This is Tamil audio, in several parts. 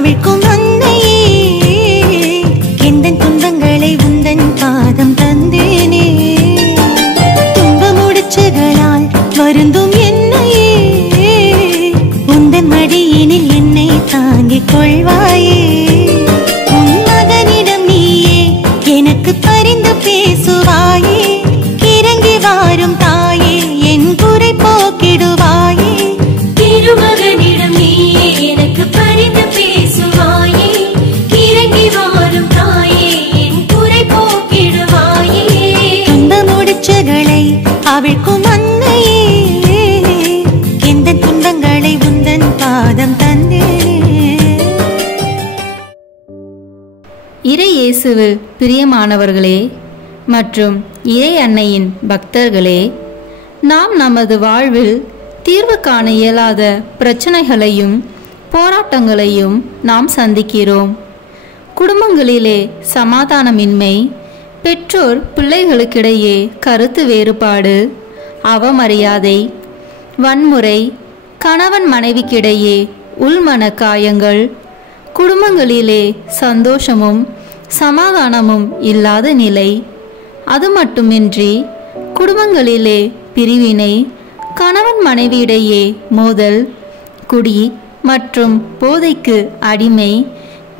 அவிழ்க்கும் அன்னையே, எந்தன் துன்பங்களை உந்தன் பாதம் தந்தேனே. துன்ப முடிச்சுகளால் வருந்தும் என்னையே, உந்தன் மடியினில் என்னை தாங்கிக் கொள்வாயே. உன் மகனிடம் நீயே எனக்கு பரிந்து பேசுவாயே, இறங்கி வாரும் தாயே என் குறை போக்கிடுவாயே. திருமகனிடம் நீயே எனக்கு பரிந்து பேசுவாயே, இறங்கி வாரும் தாயே என் குறை போக்கிடுவாயே. துன்ப முடிச்சுகளை அவிழ்க்கும் அன்னையே, எந்த துன்பங்களை உந்தன் பாதம் தந்தே. இறை இயேசுவில் பிரியமானவர்களே மற்றும் இறை அன்னையின் பக்தர்களே, நாம் நமது வாழ்வில் தீர்வு காண இயலாத பிரச்சனைகளையும் போராட்டங்களையும் நாம் சந்திக்கிறோம். குடும்பங்களிலே சமாதானமின்மை, பெற்றோர் பிள்ளைகளுக்கிடையே கருத்து வேறுபாடு, அவமரியாதை, வன்முறை, கணவன் மனைவிக்கிடையே உள்மன காயங்கள், குடும்பங்களிலே சந்தோஷமும் சமாதானமும் இல்லாத நிலை. அது மட்டுமின்றி குடும்பங்களிலே பிரிவினை, கணவன் மனைவியிடையே மோதல், குடி மற்றும் போதைக்கு அடிமை,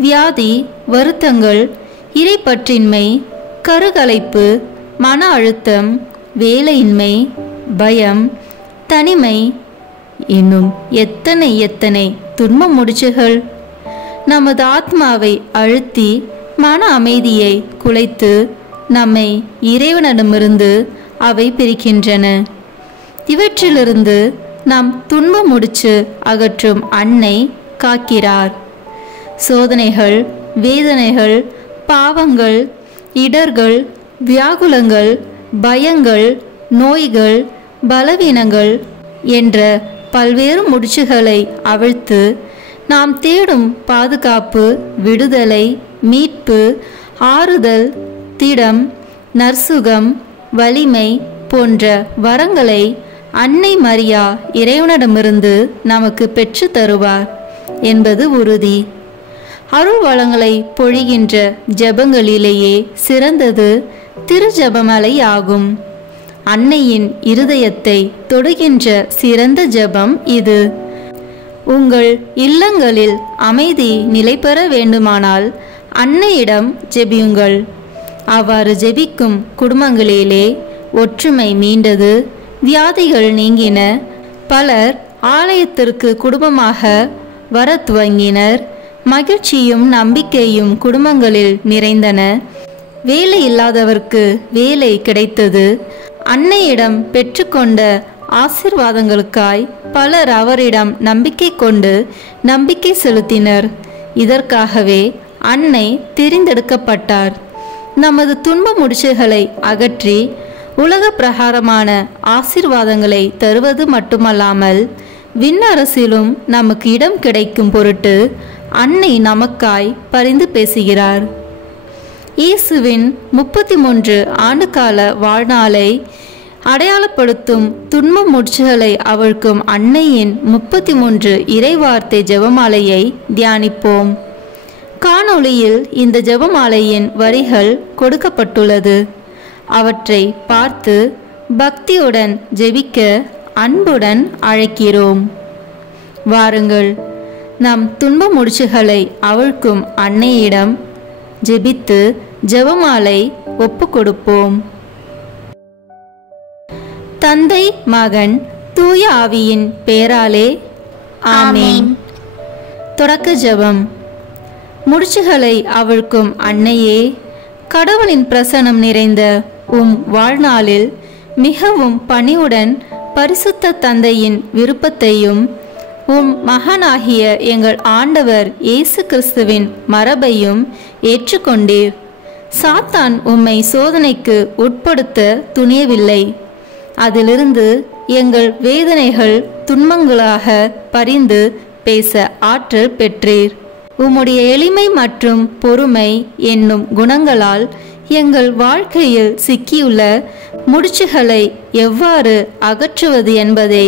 வியாதி, வருத்தங்கள், இறைப்பற்றின்மை, கருகலைப்பு, மன அழுத்தம், வேலையின்மை, பயம், தனிமை, இன்னும் எத்தனை எத்தனை துன்ப முடிச்சுகள் நமது ஆத்மாவை அழுத்தி மன அமைதியை குலைத்து நம்மை இறைவனிடமிருந்து அவை பிரிக்கின்றன. இவற்றிலிருந்து நாம் துன்ப முடிச்சு அகற்றும் அன்னை காக்கிறார். சோதனைகள், வேதனைகள், பாவங்கள், இடர்கள், வியாகுலங்கள், பயங்கள், நோய்கள், பலவீனங்கள் என்ற பல்வேறு முடிச்சுகளை அவிழ்த்து நாம் தேடும் பாதுகாப்பு, விடுதலை, மீட்பு, ஆறுதல், திடம், நற்சுகம், வலிமை போன்ற வரங்களை அன்னை மரியா இறைவனிடமிருந்து நமக்கு பெற்று தருவார் என்பது உறுதி. அருள் வளங்களை பொழிகின்ற ஜெபங்களிலேயே சிறந்தது திருஜெபமலை ஆகும். அன்னையின் இருதயத்தை தொடுகின்ற சிறந்த ஜெபம் இது. உங்கள் இல்லங்களில் அமைதி நிலை பெற வேண்டுமானால் அன்னையிடம் ஜெபியுங்கள். அவ்வாறு ஜெபிக்கும் குடும்பங்களிலே ஒற்றுமை மீண்டது, வியாதிகள் நீங்கின, பலர் ஆலயத்திற்கு குடும்பமாக வர துவங்கினர், மகிழ்ச்சியும் நம்பிக்கையும் குடும்பங்களில் நிறைந்தன, வேலை இல்லாதவர்க்கு வேலை கிடைத்தது. அன்னையிடம் பெற்றுக்கொண்ட ஆசீர்வாதங்களுக்காய் பலர் அவரிடம் நம்பிக்கை கொண்டு நம்பிக்கை செலுத்தினர். இதற்காகவே அன்னை தெரிந்தெடுக்கப்பட்டார். நமது துன்ப முடிச்சுகளை அகற்றி உலக பிரகாரமான ஆசீர்வாதங்களை தருவது மட்டுமல்லாமல் விண்ணரசிலும் நமக்கு இடம் கிடைக்கும் பொருட்டு அன்னை நமக்காய் பரிந்து பேசுகிறார். இயேசுவின் 33 ஆண்டுகால வாழ்நாளை அடையாளப்படுத்தும் துன்ப முடிச்சுகளை அவிழ்க்கும் அன்னையின் 33 இறைவார்த்தை ஜெபமாலையை தியானிப்போம். காணொளியில் இந்த ஜெபமாலையின் வரிகள் கொடுக்கப்பட்டுள்ளது. அவற்றை பார்த்து பக்தியுடன் ஜெபிக்க அன்புடன் அழைக்கிறோம். வாருங்கள், நம் துன்ப முடிச்சுகளை அவிழ்க்கும் அன்னையிடம் ஜெபித்து ஜெபமாலை ஒப்பு கொடுப்போம். தந்தை, மகன், தூய ஆவியின் பெயராலே ஆமென். தொடக்க ஜெபம். முடிச்சுகளை அவிழ்க்கும் அன்னையே, கடவுளின் பிரசன்னம் நிறைந்த உம் வாழ்நாளில் மிகவும் பணிவுடன் பரிசுத்த தந்தையின் விருப்பத்தையும் உம் மகனாகிய எங்கள் ஆண்டவர் இயேசு கிறிஸ்துவின் மரபையும் ஏற்றுக்கொண்டீர். சாத்தான் உம்மை சோதனைக்கு உட்படுத்த துணியவில்லை. அதிலிருந்து எங்கள் வேதனைகள் துன்பங்களாக பரிந்து பேச ஆற்றல் பெற்றீர். உம்முடைய எளிமை மற்றும் பொறுமை என்னும் குணங்களால் எங்கள் வாழ்க்கையில் சிக்கியுள்ள முடிச்சுகளை எவ்வாறு அகற்றுவது என்பதை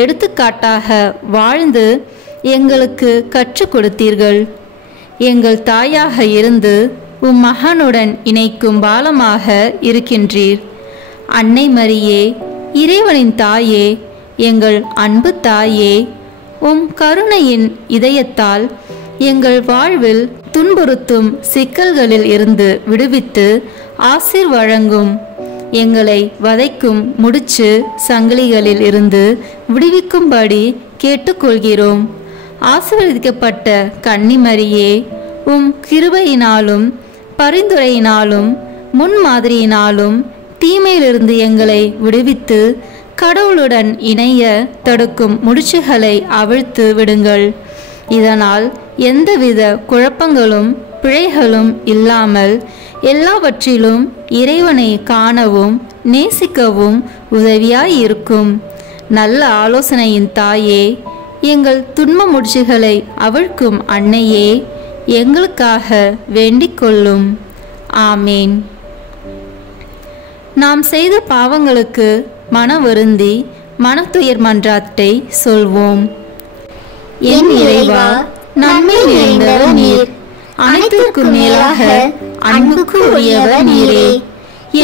எடுத்துக்காட்டாக வாழ்ந்து எங்களுக்கு கற்றுக் கொடுத்தீர்கள். எங்கள் தாயாக இருந்து உம் மகனுடன் இணைக்கும் பாலமாக இருக்கின்றீர். அன்னை மரியே, இறைவனின் தாயே, எங்கள் அன்பு தாயே, உம் கருணையின் இதயத்தால் எங்கள் வாழ்வில் துன்புறுத்தும் சிக்கல்களில் இருந்து விடுவித்து ஆசீர் வழங்கும். எங்களை வதைக்கும் முடிச்சு சங்கிலிகளில் இருந்து விடுவிக்கும்படி கேட்டுக்கொள்கிறோம். ஆசீர்வதிக்கப்பட்ட கன்னிமரியே, உம் கிருபையினாலும் பரிந்துரையினாலும் முன்மாதிரியினாலும் தீமையிலிருந்து எங்களை விடுவித்து கடவுளுடன் இணைய தடுக்கும் முடிச்சுகளை அவிழ்த்து விடுங்கள். இதனால் எந்தவித குழப்பங்களும் பிழைகளும் இல்லாமல் எல்லாவற்றிலும் இறைவனை காணவும் நேசிக்கவும் உதவியாயிருக்கும். நல்ல ஆலோசனையின் தாயே, எங்கள் துன்ப முடிச்சுகளை அவிழ்க்கும் அன்னையே, எங்களுக்காக வேண்டிக் கொள்ளும். ஆமேன். நாம் செய்த பாவங்களுக்கு மன வருந்தி மனத்துயர் மன்றாட்டை சொல்வோம். என் இறைவா, நன்மை நிறைந்தவர் நீர், அனைத்திற்கும் மேலாக அன்புக்கு உரியவர் நீரே.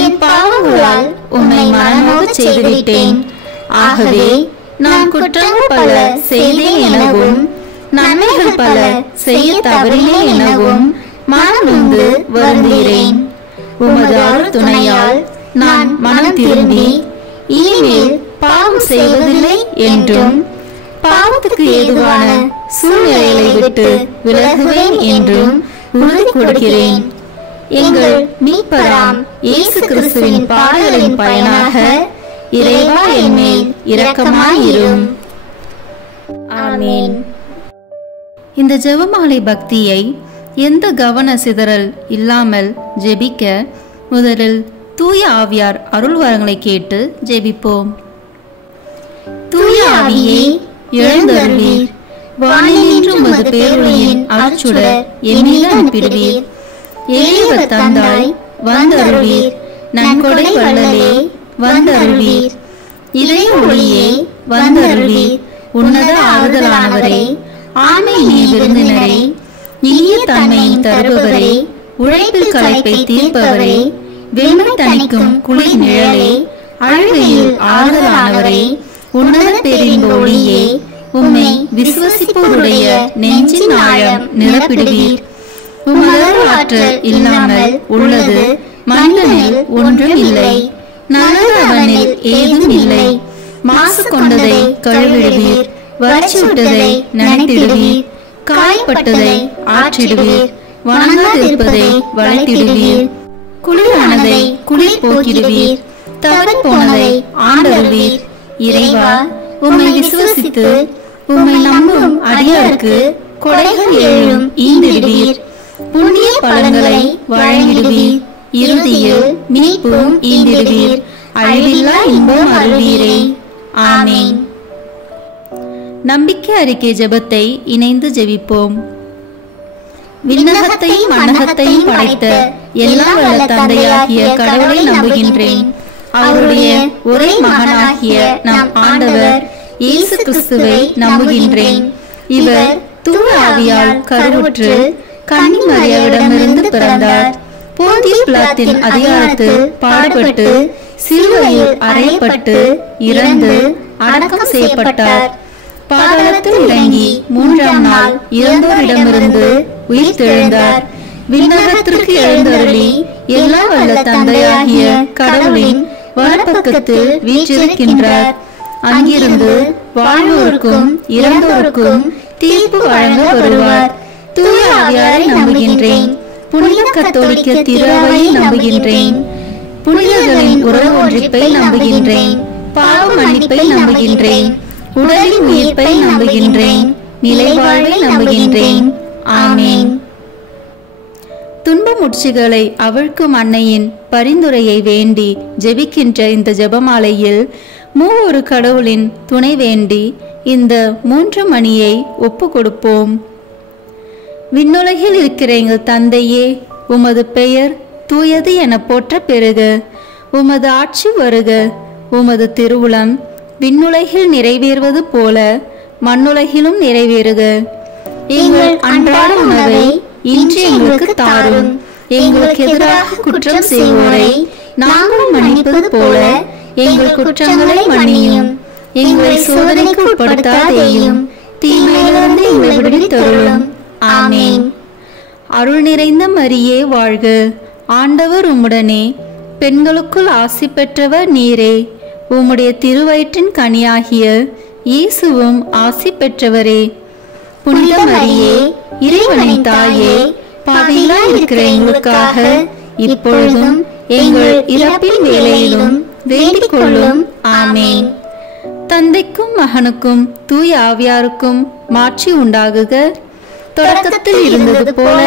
என் பாவங்களால் உம்மை மனநோகச் செய்துவிட்டேன். ஆகவே நான் குற்றங்கள் பல செய்தேன் எனவும் நன்மைகள் பல செய்ய தவறினேன் எனவும் மனநொந்து வருந்துகிறேன். உமது அருள் துணையால் நான் மனம் திரும்பி இனிமேல் பாவம் செய்வதில்லை என்றும் பாவத்துக்கு ஏதுவான சூழ்நிலைகளை விட்டு விலகுவேன் என்றும் உறுதி கொடுக்கிறேன். எங்கள் மீட்பராம் இயேசு கிறிஸ்துவின் பாடுகளின் பயனாக இறைவா என் மேல் இரக்கமாயிரும். ஆமென். இந்த ஜெபமாலை பக்தியை எந்த கவன சிதறல் இல்லாமல் ஜெபிக்க முதலில் தூய ஆவியார் அருள் வரங்களை கேட்டு ஜெபிப்போம். தூய ஆவியே, எழுந்தருளீர். வானினின்று உமது பேரொளியின் அருட்சுடர் என் மீது அனுப்பிடுவீர். எளியவர் தந்தாய் வந்தருளீர். நன்கொடை வள்ளலே வந்தருளீர். இதய ஒளியே வந்தருளீர். உன்னத ஆறுதலானவரே, ஆண்மை நீ விருந்தினரே, இனிய தன்மையின் தருபவரே, உழைப்பில் களைப்பை தீர்ப்பவரே, வெண்மை தணிக்கும் குளிர் நிழலே, அழுகையில் ஆறுதலானவரே, உன்னத பேரின் ஒளியே, உம்மை விசுவசிப்போருடைய நெஞ்சின் ஆழம் நிரப்பிடுவீர். உமது ஆற்றல் இல்லாமல் உள்ளது மனிதனில் ஒன்றும் இல்லை. நல்லது அவனில் ஏதும் இல்லை. மாசு கொண்டதை கழுவிடுவீர். வறட்சி விட்டதை நனைத்திடுவீர். காயப்பட்டதை ஆற்றிடுவீர். வணங்காதிருப்பதை வளைத்திடுவீர். குளிரானதை குளிர் போக்கிடுவீர். தவறி போனதை ஆண்டருவீர். இறைவா, உம்மை விசுவசித்து உம்மை நம்பும் அடியாருக்கு கொடைகள் ஏழும் ஈந்திடுவீர். புண்ணிய பலன்களை வழங்கிடுவீர். இறுதியில் மீட்பும் ஈந்திடுவீர். அழிவில்லா இன்பம் அருள்வீரே. ஆமென். நம்பிக்கை அறிக்கை ஜெபத்தை இணைந்து ஜெபிப்போம். விண்ணகத்தையும் மண்ணகத்தையும் படைத்த எல்லாம் வல்ல தந்தையாகிய கடவுளை நம்புகின்றேன். அவருடைய ஒரே மகனாகிய நம் ஆண்டவர் இயேசு கிறிஸ்துவை நம்புகின்றேன். இவர் தூய ஆவியால் கருவுற்று கன்னி மரியாவிடமிருந்து பிறந்தார். போந்திய பிலாத்தின் அதிகாரத்தில் பாடுபட்டு சிலுவையில் அறையப்பட்டு இறந்து அடக்கம் செய்யப்பட்டார். பாதாளத்தில் இறங்கி மூன்றாம் நாள் இறந்தோரிடமிருந்து உயிர் தெழுந்தார். விண்ணகத்திற்கு எழுந்தருளி எல்லா வல்ல தந்தையாகிய கடவுளின் வலப்பக்கத்தில் வீற்றிருக்கின்றார். அங்கிருந்து வாழ்வோருக்கும் இறந்தோருக்கும் தீர்ப்பு வழங்க வருவார். தூய ஆவியாரை நம்புகின்றேன். புனித கத்தோலிக்க திருவையை நம்புகின்றேன். புனிதர்களின் உறவு ஒன்றிப்பை நம்புகின்றேன். பாவ மன்னிப்பை நம்புகின்றேன். உடலின் உயிர்ப்பை நம்புகின்றேன். நிலை வாழ்வை நம்புகின்றேன். ஆமென். துன்ப முட்சிகளை அவிழ்க்கும் அன்னையின் பரிந்துரையை வேண்டி ஜெபிக்கின்ற இந்த ஜெபமாலையில் மூவொரு கடவுளின் துணை வேண்டி இந்த 3 மணியை ஒப்பு கொடுப்போம். விண்ணுலகில் இருக்கிற எங்கள் தந்தையே, உமது பெயர் தூயது என போற்ற பெறுக. உமது ஆட்சி வருக. உமது திருவுளம் விண்ணுலகில் நிறைவேறுவது போல மண்ணுலகிலும் நிறைவேறுக. எங்கள் அன்றாட உணவை இன்று எங்களுக்கு தாரும். எங்களுக்கு எதிராக குற்றம் செய்வோரை நாங்கள் மன்னிப்பது போல எங்கள் குற்றங்களை மன்னியும். எங்களை சோதனைக்கு உட்படுத்தாதேயும், தீமையிலிருந்து எங்களை விடுவித்தருளும். ஆமென். அருள் நிறைந்த மரியே வாழ்க, ஆண்டவர் உம்முடனே, பெண்களுக்குள் ஆசி பெற்றவர் நீரே. உம்முடைய திருவயிற்றின் கனியாகிய இயேசுவும் ஆசி பெற்றவரே. புனித மரியே, இறைவனின் தாயே, பாவிகளாய் இருக்கிற எங்களுக்காக இப்பொழுதும் எங்கள் இறப்பின் வேளையிலும் வேண்டிக் கொள்ளும். ஆமென். தந்தைக்கும் மகனுக்கும் தூய ஆவியாருக்கும் மாட்சி உண்டாகுக. தொடக்கத்தில் இருந்தது போல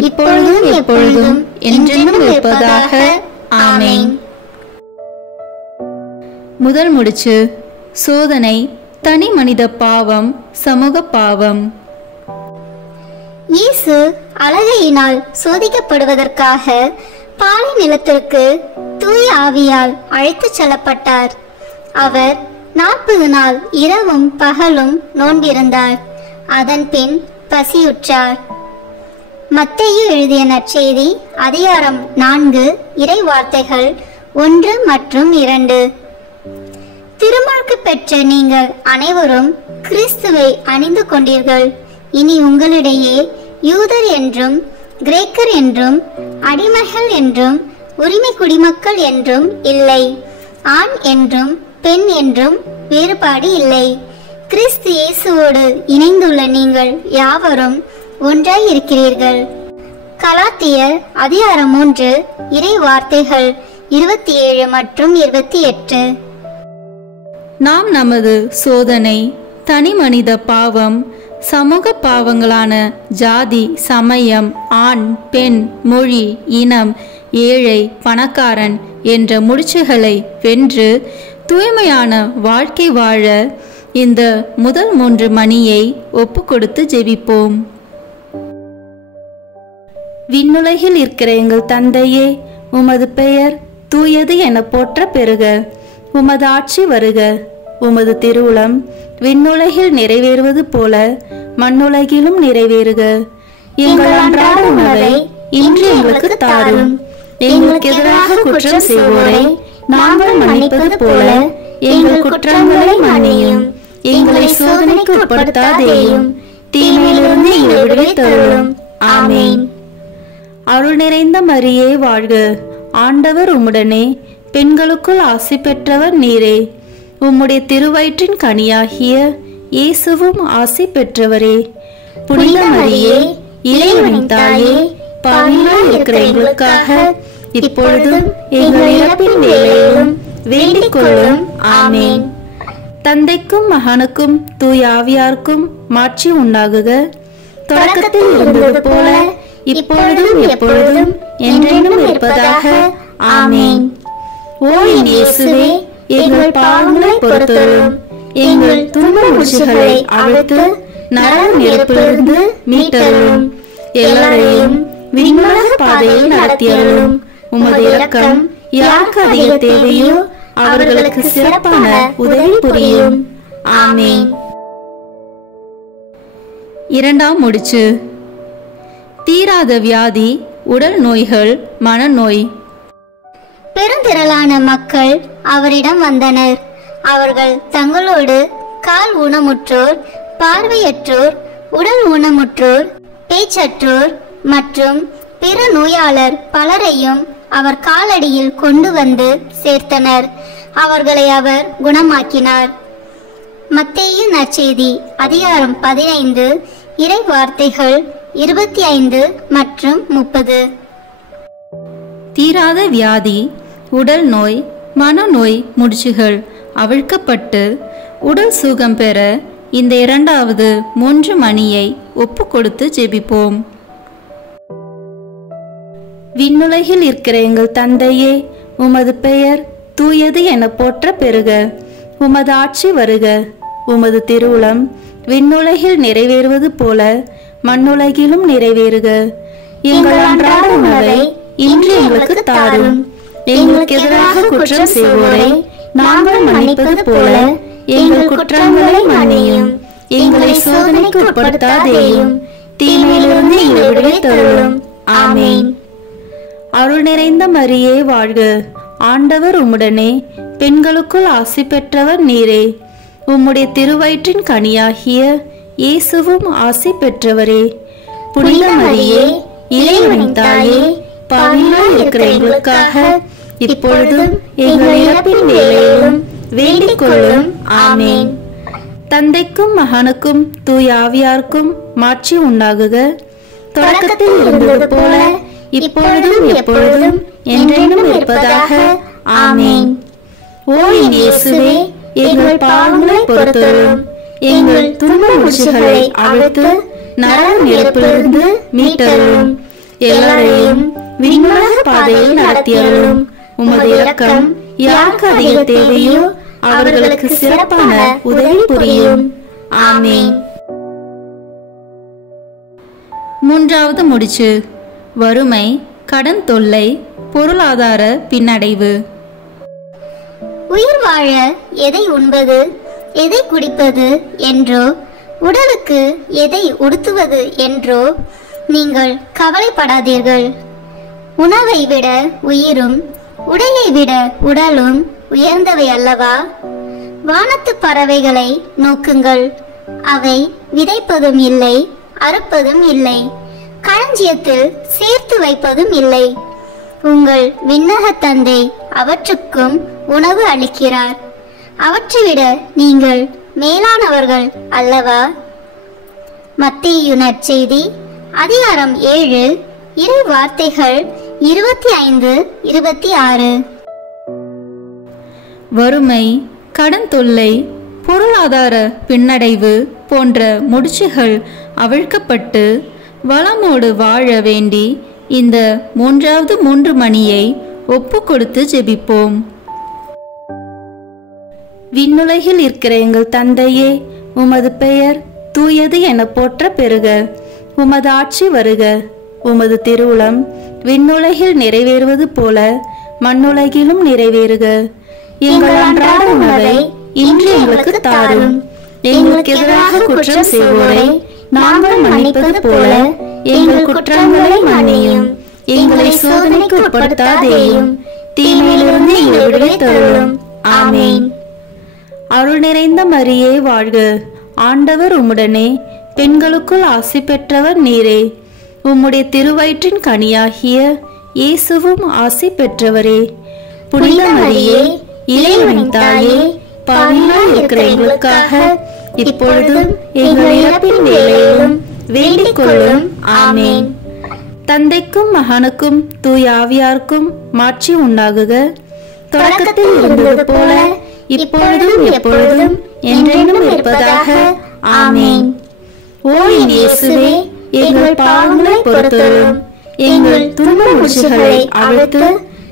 இப்பொழுதும் எப்பொழுதும் என்றென்றும் இருப்பதாக. ஆமென். முதல் முடிச்சு. சோதனை, தனி மனித பாவம், சமூக பாவம். இயேசு அழகையினால் சோதிக்கப்படுவதற்காக பாலை நிலத்திற்கு தூய ஆவியால் அழைத்துச் செல்லப்பட்டார். அவர் 40 நாள் இரவும் பகலும் நோன்பிருந்தார். அதன் பின் பசியுற்றார். மத்தேயு எழுதிய நற்செய்தி அதிகாரம் 4 இறை வார்த்தைகள் 1 மற்றும் 2. திருமார்க்கு பெற்ற நீங்கள் அனைவரும் கிறிஸ்துவை அணிந்து கொண்டீர்கள். இனி உங்களிடையே யூதர் என்றும் கிரேக்கர் என்றும் அடிமைகள் என்றும் உரிமை குடிமக்கள் என்றும் இல்லை, ஆண் என்றும் பெண் என்றும் வேறுபாடு இல்லை. கிறிஸ்து இயேசுவோடு இணைந்துள்ள நீங்கள் யாவரும் ஒன்றாய் இருக்கிறீர்கள். கலாத்தியர் அதிகாரம் 3 இறை வார்த்தைகள் 27 மற்றும் 28. நாம் நமது சோதனை, தனி மனித பாவம், சமூக பாவங்களான ஜாதி, சமயம், ஆண் பெண், மொழி, இனம், ஏழை பணக்காரன் என்ற முடிச்சுகளை வென்று தூய்மையான வாழ்க்கை வாழ இந்த முதல் 3 மணியை ஒப்பு கொடுத்து ஜெபிப்போம். விண்ணுலகில் இருக்கிற எங்கள் தந்தையே, உமது பெயர் தூயது என போற்ற பெறுக. உமது ஆட்சி வருக. உமது திருவுளம் விண்ணுலகில் நிறைவேறுவது போல மண்ணுலகிலும் நிறைவேறுக. எங்கள் அன்றாட உணவை இன்று எங்களுக்கு தாரும். எங்களுக்கு எதிராக குற்றம் செய்வோரை நாங்கள் மன்னிப்பது போல எங்கள் குற்றங்களை மன்னியும். எங்களை சோதனைக்கு உட்படுத்தாதேயும், தீமையிலிருந்து எங்களை விடுவித்தருளும். ஆமென். அருள் நிறைந்த மரியே வாழ்க, ஆண்டவர் உம்முடனே, பெண்களுக்குள் ஆசி பெற்றவர் நீரே. உம்முடைய திருவயிற்றின் கனியாகிய இயேசுவும் ஆசி பெற்றவரே. புனித மரியே, இறைவனின் தாயே, பாவிகளாய் இருக்கிற எங்களுக்காக இப்பொழுதும் எங்கள் இறப்பின் வேளையிலும் வேண்டிக் கொள்ளும். ஆமென். தந்தைக்கும் மகனுக்கும் தூய ஆவியாருக்கும் மாட்சி உண்டாகுக. தொடக்கத்தில் இருந்தது போல இப்பொழுதும் எப்பொழுதும் என்றென்றும் இருப்பதாக. ஆமென். ஓ என் இயேசுவே, எங்கள் பாவங்களை பொறுத்தருளும். எங்கள் துன்ப முடிச்சுகளை அவிழ்த்து நரக நெருப்பிலிருந்து மீட்டருளும். எல்லாரையும் விண்ணுலக பாதையில் நடத்தியருளும். உமது இரக்கம் யாருக்கு அதிக தேவையோ அவர்களுக்கு சிறப்பான உதவி புரியும். ஆமென். இரண்டாம் முடிச்சு. தீராத வியாதி, உடல் நோய்கள், மனநோய். பெருந்திரளான மக்கள் அவரிடம் வந்தனர். அவர்கள் தங்களோடு கால் ஊனமுற்றோர், பார்வையற்றோர், உடல் ஊனமுற்றோர், பேச்சற்றோர் மற்றும் பிற நோயாளர் பலரையும் அவர் காலடியில் கொண்டு வந்து சேர்த்தனர். அவர்களை அவர் குணமாக்கினார். மத்தேயு நற்செய்தி அதிகாரம் 15 இறை வார்த்தைகள் 25 மற்றும் 30. தீராத வியாதி, உடல் நோய், மனநோய் முடிச்சுகள் அவிழ்க்கப்பட்டு உடல் சுகம் பெற இந்த இரண்டாவது 3 மணியை ஒப்பு கொடுத்து ஜெபிப்போம். விண்ணுலகில் இருக்கிற எங்கள் தந்தையே, உமது பெயர் தூயது என போற்ற பெறுக. உமது ஆட்சி வருக. உமது திருவுளம் விண்ணுலகில் நிறைவேறுவது போல மண்ணுலகிலும் நிறைவேறுக. எங்கள் அன்றாட உணவை இன்று எங்களுக்கு தாரும். எங்களுக்கு எதிராக குற்றம் செய்வோரை நாங்கள் மன்னிப்பது போல எங்கள் குற்றங்களை மன்னியும். எங்களை சோதனைக்கு உட்படுத்தாதேயும், தீமையிலிருந்து எங்களை விடுவித்தருளும். ஆமென். அருள் நிறைந்த மரியே வாழ்க, ஆண்டவர் உம்முடனே, பெண்களுக்குள் ஆசி பெற்றவர் நீரே. உம்முடைய திருவயிற்றின் கனியாகிய இயேசுவும் ஆசி பெற்றவரே. புனித மரியே, இறைவனின் தாயே, பாவிகளாய் இருக்கிற எங்களுக்காக இப்பொழுதும் எங்கள் இறப்பின் வேளையிலும் வேண்டிக் கொள்ளும். ஆமென். தந்தைக்கும் மகனுக்கும் தூய ஆவியாருக்கும் மாட்சி உண்டாகுக. தொடக்கத்தில் இருந்தது போல இப்பொழுதும் எப்பொழுதும் என்றென்றும் இருப்பதாக. ஆமென். ஓ என் இயேசுவே, எங்கள் பாவங்களை பொறுத்தருளும், எங்கள் துன்ப முடிச்சுகளை அவிழ்த்து நரக நெருப்பிலிருந்து மீட்டருளும், எல்லாரையும் விண்ணுலக பாதையில் நடத்தியருளும். உமது இரக்கம் யாருக்கு அதிக தேவையோ அவர்களுக்கு சிறப்பான உதவி புரியும். ஆமென். மூன்றாவது முடிச்சு, வறுமை, கடன் தொல்லை, பொருளாதார பின்னடைவு. உயிர் வாழ எதை உண்பது, எதை குடிப்பது என்றோ, உடலுக்கு எதை உடுத்துவது என்றோ நீங்கள் கவலைப்படாதீர்கள். உணவை விட உயிரும், உடையை விட உடலும் உயர்ந்தவை அல்லவா? வானத்து பறவைகளை நோக்குங்கள், அவை விதைப்பதும் இல்லை, அறுப்பதும் இல்லை, களஞ்சியத்தில் சேர்த்து வைப்பதும் இல்லை. உங்கள் விண்ணக தந்தை அவற்றுக்கும் உணவு அளிக்கிறார். அவற்றை விட நீங்கள் மேலானவர்கள் அல்லவா? மத்தேயு நற்செய்தி அதிகாரம் 7 இறை வார்த்தைகள் 25-26. வறுமை, கடன் தொல்லை, பொருளாதார பின்னடைவு போன்ற முடிச்சுகள் அவிழ்க்கப்பட்டு வளமோடு வாழ வேண்டி இந்த மூன்றாவது 3 மணியை ஒப்பு கொடுத்து ஜெபிப்போம். விண்ணுலகில் இருக்கிற எங்கள் தந்தையே, உமது பெயர் தூயது என போற்ற பெறுக. உமது ஆட்சி வருக. உமது திருவுளம் விண்ணுலகில் நிறைவேறுவது போல மண்ணுலகிலும் நிறைவேறுக. எங்கள் அன்றாட உணவை இன்று எங்களுக்கு தாரும். எங்களுக்கு எதிராக குற்றம் செய்வோரை நாங்கள் மன்னிப்பது போல எங்கள் குற்றங்களை மன்னியும். எங்களை சோதனைக்கு உட்படுத்தாதேயும், தீமையிலிருந்து எங்களை விடுவித்தருளும். ஆமென். அருள் நிறைந்த மரியே வாழ்க, ஆண்டவர் உம்முடனே, பெண்களுக்குள் ஆசி பெற்றவர் நீரே. உம்முடைய திருவயிற்றின் கனியாகிய இயேசுவும் ஆசி பெற்றவரே. புனித மரியே, இறைவனின் தாயே, பாவிகளாய் இருக்கிற எங்களுக்காக இப்பொழுதும் எங்கள் இறப்பின் வேளையிலும் வேண்டிக் கொள்ளும். ஆமென். தந்தைக்கும் மகனுக்கும் தூய ஆவியாருக்கும் மாட்சி உண்டாகுக. தொடக்கத்தில் இருந்தது போல இப்பொழுதும் எப்பொழுதும் என்றென்றும் இருப்பதாக. ஆமென். ஓ என் இயேசுவே, எங்கள் பாவங்களை பொறுத்தருளும், எங்கள் துன்ப முடிச்சுகளை அவிழ்த்து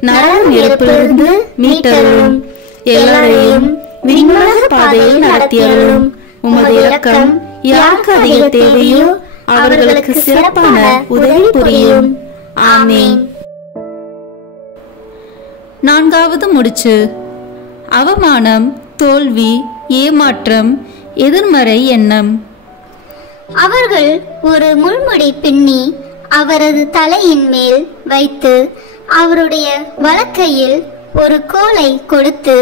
நரக நெருப்பிலிருந்து மீட்டருளும், எல்லாரையும் விண்ணுலக பாதையில் நடத்தியருளும். உமது இரக்கம் யாருக்கு அதிக தேவையோ அவர்களுக்கு சிறப்பான உதவி புரியும். ஆமென். நான்காவது முடிச்சு, அவமானம், தோல்வி, ஏமாற்றம், எதிர்மறை எண்ணம். அவர்கள் ஒரு முள்முடி பின்னி அவரது தலையின் மேல் வைத்து அவருடைய வலக்கையில் ஒரு கோலை கொடுத்து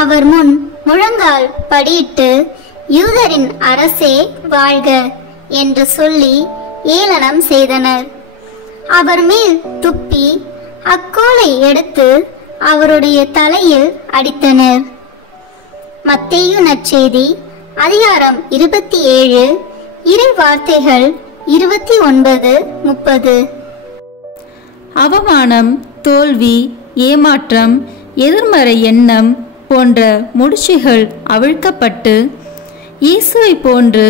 அவர் முன் முழங்கால் படியிட்டு, யூதரின் அரசே வாழ்க என்று சொல்லி ஏளனம் செய்தனர். அவர் மேல் துப்பி அக்கோலை எடுத்து அவருடைய தலையில் அடித்தனர். மத்தேயு நற்செய்தி அதிகாரம் 27 இறை வார்த்தைகள் 29-30. அவமானம், தோல்வி, ஏமாற்றம், எதிர்மறை எண்ணம் போன்ற முடிச்சுகள் அவிழ்க்கப்பட்டு இயேசுவை போன்று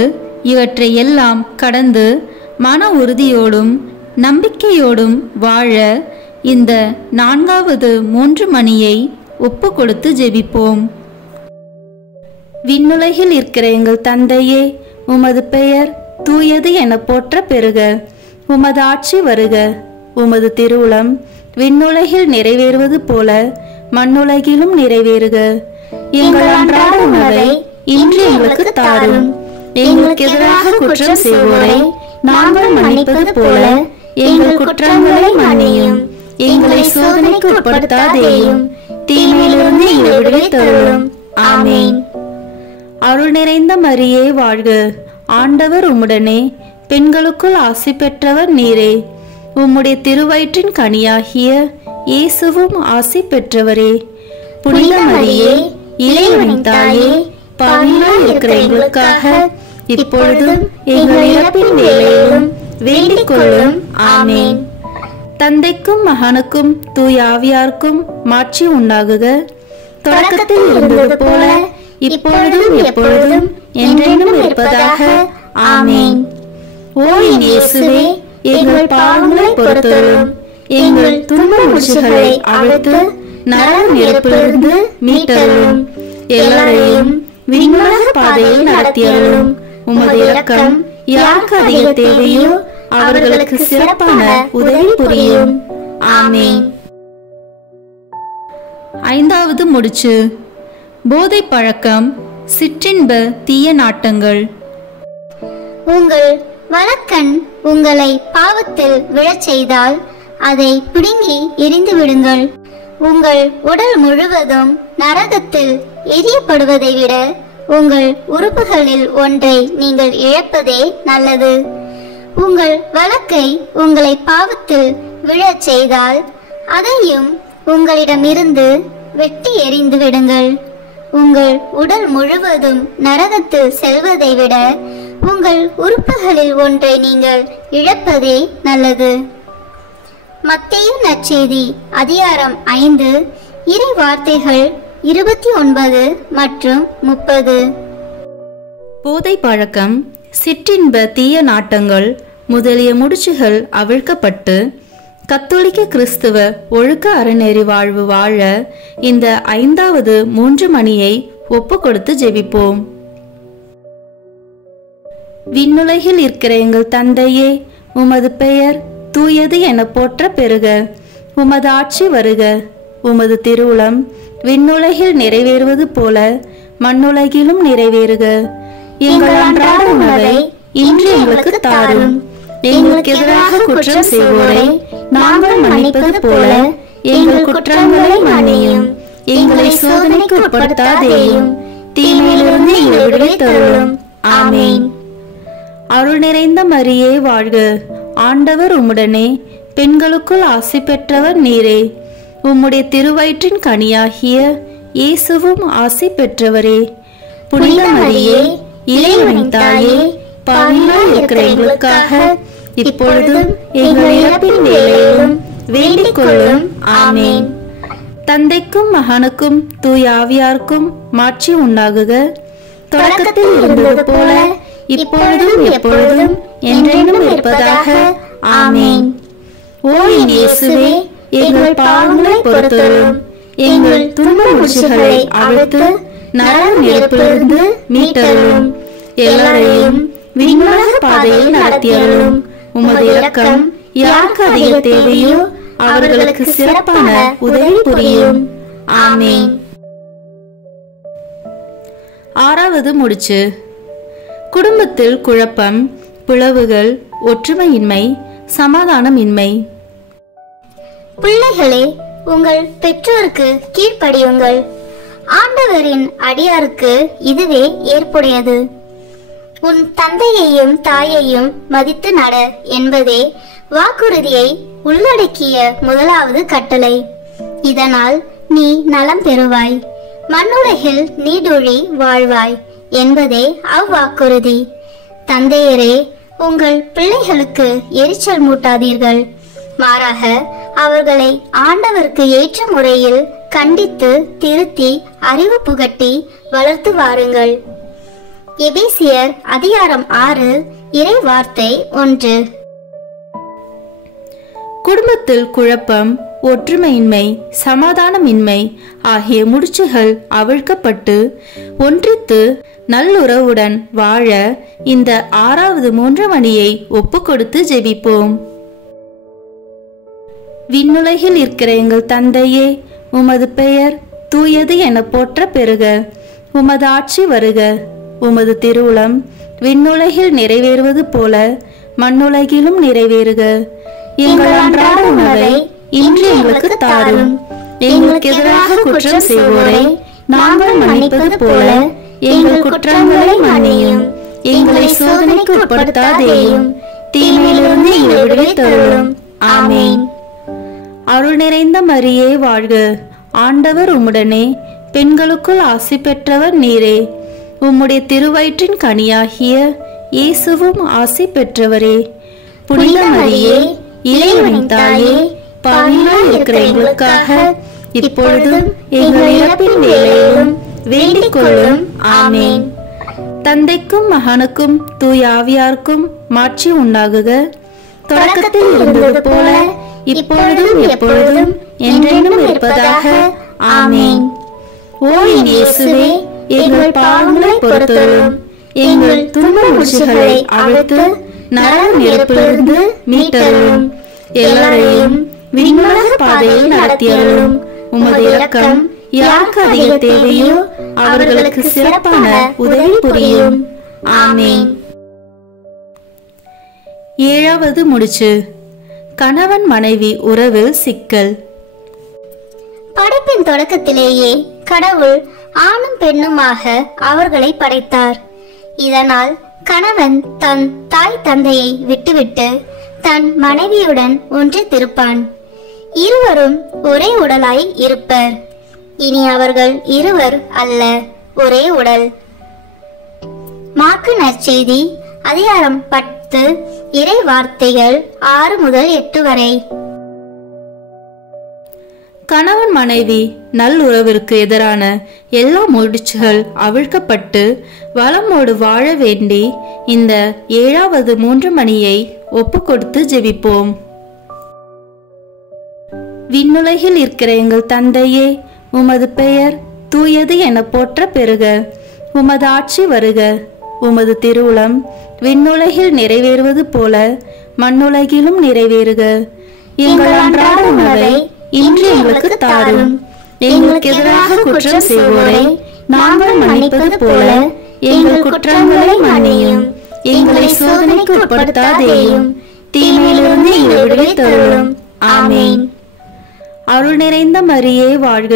இவற்றை எல்லாம் கடந்து மன உறுதியோடும் நம்பிக்கையோடும் வாழ இந்த நான்காவது 3 மணியை ஒப்பு கொடுத்து ஜெபிப்போம். விண்ணுலகில் இருக்கிற எங்கள் தந்தையே, உமது பெயர் தூயது என போற்ற பெறுக. உமது ஆட்சி வருக. உமது திருவுளம் விண்ணுலகில் நிறைவேறுவது போல மண்ணுலகிலும் நிறைவேறுக. எங்கள் அன்றாட உணவை இன்று எங்களுக்கு தாரும். எங்களுக்கு எதிராக குற்றம் செய்வோரை நாங்கள் மன்னிப்பது போல எங்கள் குற்றங்களை மன்னியும். எங்களை சோதனைக்கு உட்படுத்தாதேயும், தீமையிலிருந்து எங்களை விடுவித்தருளும். ஆமென். அருள் நிறைந்த மரியே வாழ்க, ஆண்டவர் உம்முடனே, பெண்களுக்குள் ஆசி பெற்றவர் நீரே. உம்முடைய திருவயிற்றின் கனியாகிய இயேசுவும் ஆசி பெற்றவரே. புனித மரியே, இறைவனின் தாயே, பாவிகளாய் இருக்கிற எங்களுக்காக இப்பொழுதும் எங்கள் இறப்பின் வேளையிலும் வேண்டிக் கொள்ளும். ஆமென். தந்தைக்கும் மகனுக்கும் தூய ஆவியாருக்கும் மாட்சி உண்டாகுக. தொடக்கத்தில் இருந்தது போல இப்பொழுதும் எப்பொழுதும் என்றென்றும் இருப்பதாக. ஆமென். ஓ என் இயேசுவே, எங்கள் பாவங்களை பொறுத்தருளும். எங்கள் துன்ப முடிச்சுகளை அவிழ்த்து நரக நெருப்பிலிருந்து மீட்டருளும். எல்லாரையும் விண்ணுலக பாதையில் நடத்தியருளும். உமது இரக்கம் யாருக்கு அதிக தேவையோ அவர்களுக்கு சிறப்பான உதவி புரியும். ஆமென். ஐந்தாவது முடிச்சு. போதை பழக்கம், சிற்றின்ப தீய நாட்டங்கள். உங்கள் வலக்கண் உங்களை பாவத்தில் விழச் செய்தால் அதை பிடுங்கி எரிந்து விடுங்கள். உங்கள் உடல் முழுவதும் நரகத்தில் எரியப்படுவதை விட உங்கள் உறுப்புகளில் ஒன்றை நீங்கள் இழப்பதே நல்லது. உங்கள் வலக்கை உங்களை பாவத்தில் விழச் செய்தால் அதையும் உங்களிடமிருந்து வெட்டி எறிந்து விடுங்கள். உங்கள் உடல் முழுவதும் நரகத்தில் செல்வதை விட உங்கள் உறுப்புகளில் ஒன்றை நீங்கள் இழப்பதே நல்லது. மத்தேயு நற்செய்தி அதிகாரம் 5 இறை வார்த்தைகள் 29 மற்றும் 30. போதை பழக்கம், சிற்றின்ப தீய நாட்டங்கள் முதலிய முடிச்சுகள் அவிழ்க்கப்பட்டு கத்தோலிக்க கிறிஸ்துவ ஒழுக்க அறநெறி வாழ்வு வாழ இந்த 5வது 3 மணியை ஒப்பு கொடுத்து ஜெபிப்போம். விண்ணுலகில் இருக்கிற எங்கள் தந்தையே, உமது பெயர் தூயது என போற்ற பெறுக. உமது ஆட்சி வருக. உமது திருவுளம் விண்ணுலகில் நிறைவேறுவது போல மண்ணுலகிலும் நிறைவேறுக. எங்கள் அன்றாட உணவை இன்று எங்களுக்கு தாரும். எங்களுக்கு எதிராக குற்றம் செய்வோரை நாங்கள் மன்னிப்பது போல எங்கள் குற்றங்களை மன்னியும். எங்களை சோதனைக்கு உட்படுத்தாதேயும், தீமையிலிருந்து எங்களை விடுவித்தருளும். ஆமென். அருள் நிறைந்த மரியே வாழ்க, ஆண்டவர் உம்முடனே, பெண்களுக்குள் ஆசி பெற்றவர் நீரே. உம்முடைய திருவயிற்றின் கனியாகிய இயேசுவும் ஆசி பெற்றவரே. புனித மரியே, இறைவனின் தாயே, பாவிகளாய் இருக்கிற எங்களுக்காக இப்பொழுதும் எங்கள் இறப்பின் வேளையிலும் வேண்டிக் கொள்ளும். ஆமென். தந்தைக்கும் மகனுக்கும் தூய ஆவியாருக்கும் மாட்சி உண்டாகுக. தொடக்கத்தில் இருந்தது போல இப்பொழுதும் எப்பொழுதும் என்றென்றும் இருப்பதாக. ஆமென். ஓ என் இயேசுவே, எங்கள் பாவங்களை பொறுத்தருளும். எங்கள் துன்ப முடிச்சுகளை அவிழ்த்து நரக நெருப்பிலிருந்து மீட்டருளும். எல்லாரையும் விண்ணுலக பாதையில் நடத்தியருளும். உமது இரக்கம் யாருக்கு அதிக தேவையோ அவர்களுக்கு சிறப்பான உதவி புரியும். ஆமென். 6வது முடிச்சு. குடும்பத்தில் குழப்பம், பிளவுகள், ஒற்றுமையின்மை, சமாதானமின்மை. பிள்ளைகளே, உங்கள் பெற்றோருக்கு கீழ்ப்படியுங்கள். ஆண்டவரின் அடியாருக்கு இதுவே ஏற்புடையது. உன் தந்தையையும் தாயையும் மதித்து நட என்பதே வாக்குறுதியை உள்ளடக்கிய முதலாவது கட்டளை. இதனால் நீ நலம் பெறுவாய், மண்ணுலகில் நீடூழி வாழ்வாய் என்பதே அவ்வாக்குறுதி. தந்தையரே, உங்கள் பிள்ளைகளுக்கு எரிச்சல் மூட்டாதீர்கள். மாறாக அவர்களை ஆண்டவருக்கு ஏற்ற முறையில் கண்டித்து திருத்தி அறிவு புகட்டி வளர்த்து வாருங்கள். எபேசியர் அதிகாரம் 6 இறை வார்த்தை 1. குடும்பத்தில் குழப்பம், ஒற்றுமையின்மை, சமாதானமின்மை ஆகிய முடிச்சுகள் அவிழ்க்கப்பட்டு ஒன்றித்து நல்லுறவுடன் வாழ இந்த 6வது 3 மணியை ஒப்பு கொடுத்து ஜெபிப்போம். விண்ணுலகில் இருக்கிற எங்கள் தந்தையே, உமது பெயர் தூயது என போற்ற பெறுக. உமது ஆட்சி வருக. உமது திருவுளம் விண்ணுலகில் நிறைவேறுவது போல மண்ணுலகிலும் நிறைவேறுக. எங்கள் அன்றாட உணவை இன்று எங்களுக்கு தாரும். எங்களுக்கு எதிராக குற்றம் செய்வோரை நாங்கள் மன்னிப்பது போல எங்கள் குற்றங்களை மன்னியும். எங்களை சோதனைக்கு உட்படுத்தாதேயும், தீமையிலிருந்து எங்களை விடுவித்தருளும். ஆமென். அருள் நிறைந்த மரியே வாழ்க, ஆண்டவர் உம்முடனே, பெண்களுக்குள் ஆசி பெற்றவர் நீரே. உம்முடைய திருவயிற்றின் கனியாகிய இயேசுவும் ஆசி பெற்றவரே. புனித மரியே, இறைவனின் தாயே, பாவிகளாய் இருக்கிற எங்களுக்காக இப்பொழுதும் எங்கள் இறப்பின் வேளையிலும் வேண்டிக் கொள்ளும். ஆமென். தந்தைக்கும் மகனுக்கும் தூய ஆவியாருக்கும் மாட்சி உண்டாகுக. தொடக்கத்தில் இருந்தது போல இப்பொழுதும் எப்பொழுதும் என்றென்றும் இருப்பதாக. ஆமென். ஓ என் இயேசுவே, எங்கள் பாவங்களை பொறுத்தருளும். எங்கள் துன்ப முடிச்சுகளை அவிழ்த்து நரக நெருப்பிலிருந்து மீட்டருளும். எல்லாரையும் விண்ணுலக பாதையில் நடத்தியருளும். உமது இரக்கம் யாருக்கு அதிக தேவையோ அவர்களுக்கு சிறப்பான உதவி புரியும். ஆமென். ஏழாவது முடிச்சு. கணவன் மனைவி உறவில் சிக்கல். படைப்பின் தொடக்கத்திலேயே கடவுள் ஆணும் பெண்ணுமாக அவர்களை படைத்தார். இதனால் கணவன் தன் தாய் தந்தையை விட்டுவிட்டு தன் மனைவியுடன் ஒன்றித்திருப்பான். இருவரும் ஒரே உடலாய் இருப்பர். இனி அவர்கள் இருவர் அல்ல, ஒரே உடல். மாற்கு நற்செய்தி அதிகாரம் 10 இறை வார்த்தைகள் 6 முதல் 8 வரை. கணவன் மனைவி நல்லுறவிற்கு எதிரான எல்லா முடிச்சுகள் அவிழ்க்கப்பட்டு வளமோடு வாழ வேண்டி இந்த 7வது 3 மணியை ஒப்பு கொடுத்து ஜெபிப்போம். விண்ணுலகில் இருக்கிற எங்கள் தந்தையே, உமது பெயர் தூயது என போற்ற பெறுக. உமது ஆட்சி வருக. உமது திருவுளம் விண்ணுலகில் நிறைவேறுவது போல மண்ணுலகிலும் நிறைவேறுக. எங்கள் அன்றாட உணவை இன்று எங்களுக்கு தாரும். எங்களுக்கு எதிராக குற்றம் செய்வோரை நாங்கள் மன்னிப்பது போல எங்கள் குற்றங்களை மன்னியும். எங்களை சோதனைக்கு உட்படுத்தாதேயும், தீமையிலிருந்து எங்களை விடுவித்தருளும். ஆமென். அருள் நிறைந்த மரியே வாழ்க,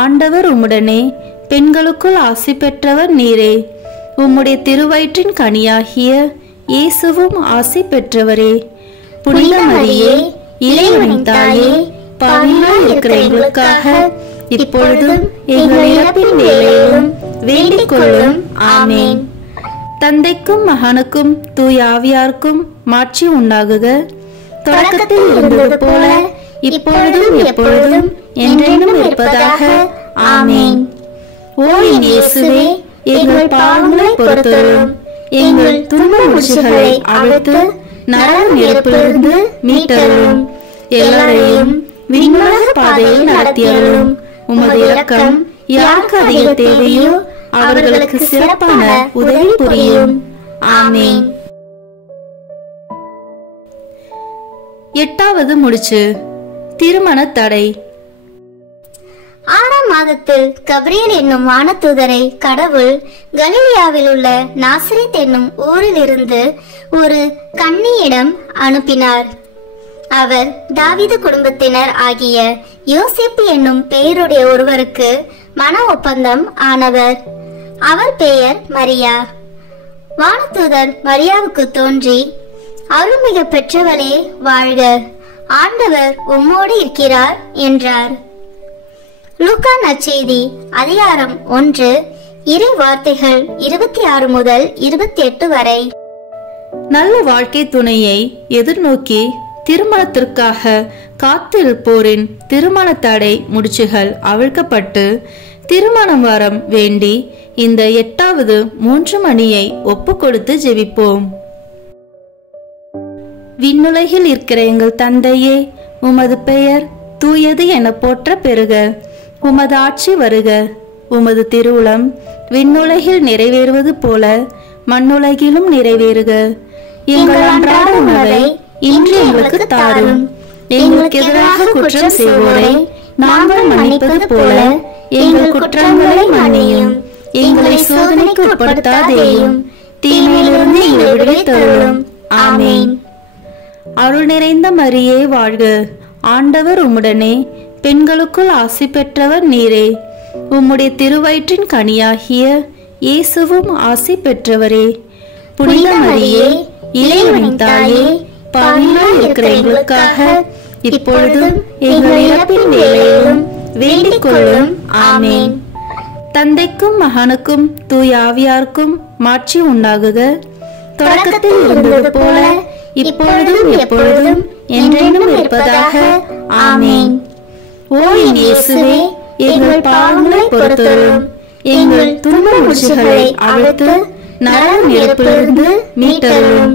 ஆண்டவர் உம்முடனே, பெண்களுக்குள் ஆசி பெற்றவர் நீரே. உம்முடைய திருவயிற்றின் கனியாகிய இயேசுவும் ஆசி பெற்றவரே. புனித மரியே, இறைவனின் தாயே, பாவிகளாய் இருக்கிற எங்களுக்காக இப்பொழுதும் எங்கள் இறப்பின் வேளையிலும் வேண்டிக் கொள்ளும். ஆமென். தந்தைக்கும் மகனுக்கும் தூய ஆவியாருக்கும் மாட்சி உண்டாகுக. தொடக்கத்தில் இருந்தது போல இப்பொழுதும் எப்பொழுதும் என்றென்றும் இருப்பதாக. ஆமென். ஓ என் இயேசுவே, எங்கள் பாவங்களை பொறுத்தருளும். எங்கள் துன்ப முடிச்சுகளை அவிழ்த்து நரக நெருப்பிலிருந்து மீட்டருளும். எல்லாரையும் விண்ணுலக பாதையில் நடத்தியருளும். உமது இரக்கம் யாருக்கு அதிக தேவையோ அவர்களுக்கு சிறப்பான உதவி புரியும். ஆமென். 8வது முடிச்சு. திருமண தடை. 6ஆம் மாதத்தில் கபிரியேல் என்னும் வானதூதரை கடவுள் கலிலியாவில் உள்ள நாசரேத் என்னும் ஊரில் இருந்து ஒரு கன்னியிடம் அனுப்பினார். அவர் தாவீது குடும்பத்தினர் ஆகிய யோசேப்பு என்னும் பெயருடைய ஒருவருக்கு மன ஒப்பந்தம் ஆனவர். அவர் பெயர் மரியா. வானதூதர் மரியாவுக்கு தோன்றி, அருள்மிக பெற்றவளே வாழ்க, ஆண்டவர் உம்மோடு இருக்கிறார் என்றார். லூக்கா நற்செய்தி அதிகாரம் 1 இறை வார்த்தைகள் 26 முதல் 28 வரை. நல்ல வாழ்க்கை துணையை எதிர்நோக்கி திருமணத்திற்காக காத்திருப்போரின் திருமண தடை முடிச்சுகள் அவிழ்க்கப்பட்டு திருமணம் வரம் வேண்டி இந்த 8வது 3 மணியை ஒப்பு கொடுத்து ஜெபிப்போம். விண்ணுலகில் இருக்கிற எங்கள் தந்தையே, உமது பெயர் தூயது என போற்ற பெறுக. உமது ஆட்சி வருக. உமது திருவுளம் விண்ணுலகில் நிறைவேறுவது போல மண்ணுலகிலும் நிறைவேறுக. எங்கள் அன்றாட உணவை இன்று எங்களுக்கு தாரும். எங்களுக்கு எதிராக குற்றம் செய்வோரை நாங்கள் மன்னிப்பது போல எங்கள் குற்றங்களை மன்னியும். எங்களை சோதனைக்கு உட்படுத்தாதேயும், தீமையிலிருந்து எங்களை விடுவித்தருளும். ஆமென். அருள் நிறைந்த மரியே வாழ்க, ஆண்டவர் உம்முடனே, பெண்களுக்குள் ஆசி பெற்றவர் நீரே. உம்முடைய திருவயிற்றின் கனியாகிய இயேசுவும் ஆசி பெற்றவரே. புனித மரியே, இறைவனின் தாயே, பாவிகளாய் இருக்கிற எங்களுக்காக இப்பொழுதும் எங்கள் இறப்பின் வேளையிலும் வேண்டிக் கொள்ளும். ஆமென். தந்தைக்கும் மகனுக்கும் தூய ஆவியாருக்கும் மாட்சி உண்டாகுக. தொடக்கத்தில் இருந்தது போல இப்பொழுதும் எப்பொழுதும் என்றென்றும் இருப்பதாக. ஆமென். ஓ என் இயேசுவே, எங்கள் பாவங்களை பொறுத்தருளும், எங்கள் துன்ப முடிச்சுகளை அவிழ்த்து நரக நெருப்பிலிருந்து மீட்டருளும்,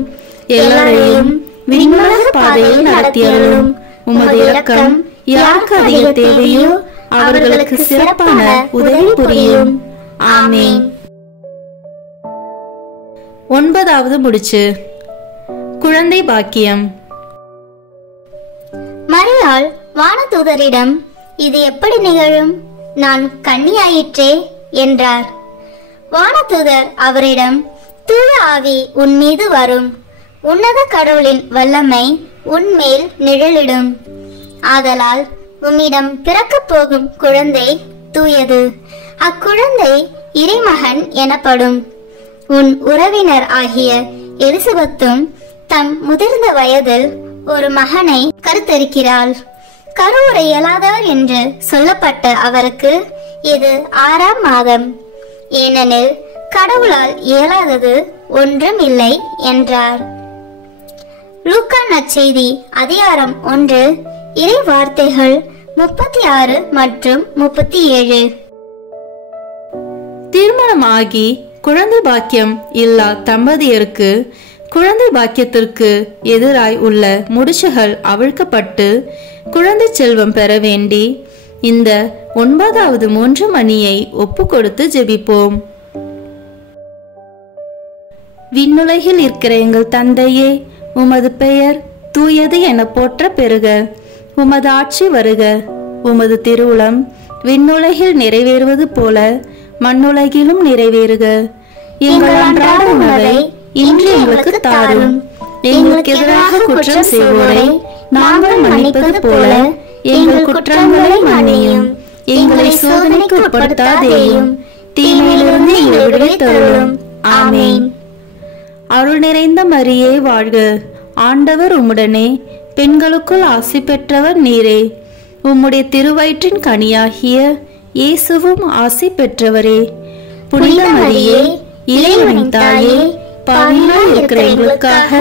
எல்லாரையும் விண்ணுலக பாதையில் நடத்தியருளும். உமது இரக்கம் யாருக்கு அதிக தேவையோ அவர்களுக்கு சிறப்பான உதவி புரியும். ஆமென். 9வது முடிச்சு, குழந்தை பாக்கியம். மரியாள் வானதூதரிடம், இது எப்படி நிகழும்? நான் கன்னியாயிற்றே என்றார். வானதூதர் அவரிடம், தூய ஆவி உன் மீது வரும், உன்னத கடவுளின் வல்லமை உன்மேல் நிழலிடும். ஆதலால் உம்மிடம் பிறக்கப் போகும் குழந்தை தூயது. அக்குழந்தை இறைமகன் எனப்படும். உன் உறவினர் ஆகிய எலிசபெத்தும் தம் முதிர்ந்த வயதில் ஒரு மகனை கருத்தரிக்கிறாள். கருவுற இயலாதவர் என்று சொல்லப்பட்ட அவருக்கு இது 6ஆம் மாதம். ஏனெனில் கடவுளால் இயலாதது ஒன்றும் இல்லை என்றார். லூக்கா நற்செய்தி அதிகாரம் 1 இறை வார்த்தைகள் 36 மற்றும் 37. திருமணமாகி குழந்தை பாக்கியம் இல்லா தம்பதியருக்கு குழந்தை பாக்கியத்திற்கு எதிராய் உள்ள முடிச்சுகள் அவிழ்க்கப்பட்டு குழந்தை செல்வம் பெற வேண்டி இந்த 9வது 3 மணியை ஒப்பு கொடுத்து ஜெபிப்போம். விண்ணுலகில் இருக்கிற எங்கள் தந்தையே, உமது பெயர் தூயது என போற்ற பெறுக. உமது ஆட்சி வருக. உமது திருவுளம் விண்ணுலகில் நிறைவேறுவது போல மண்ணுலகிலும் நிறைவேறுக. எங்கள் அன்றாட உணவை இன்று எங்களுக்கு தாரும். எங்களுக்கு எதிராக குற்றம் செய்வோரை நாங்கள் மன்னிப்பது போல எங்கள் குற்றங்களை மன்னியும். எங்களை சோதனைக்கு உட்படுத்தாதேயும், தீமையிலிருந்து எங்களை விடுவித்தருளும். ஆமென். அருள் நிறைந்த மரியே வாழ்க, ஆண்டவர் உம்முடனே, பெண்களுக்குள் ஆசி பெற்றவர் நீரே. உம்முடைய திருவயிற்றின் கனியாகிய இயேசுவும் ஆசி பெற்றவரே. புனித மரியே, இறைவனின் தாயே, பாவிகளாய் இருக்கிற எங்களுக்காக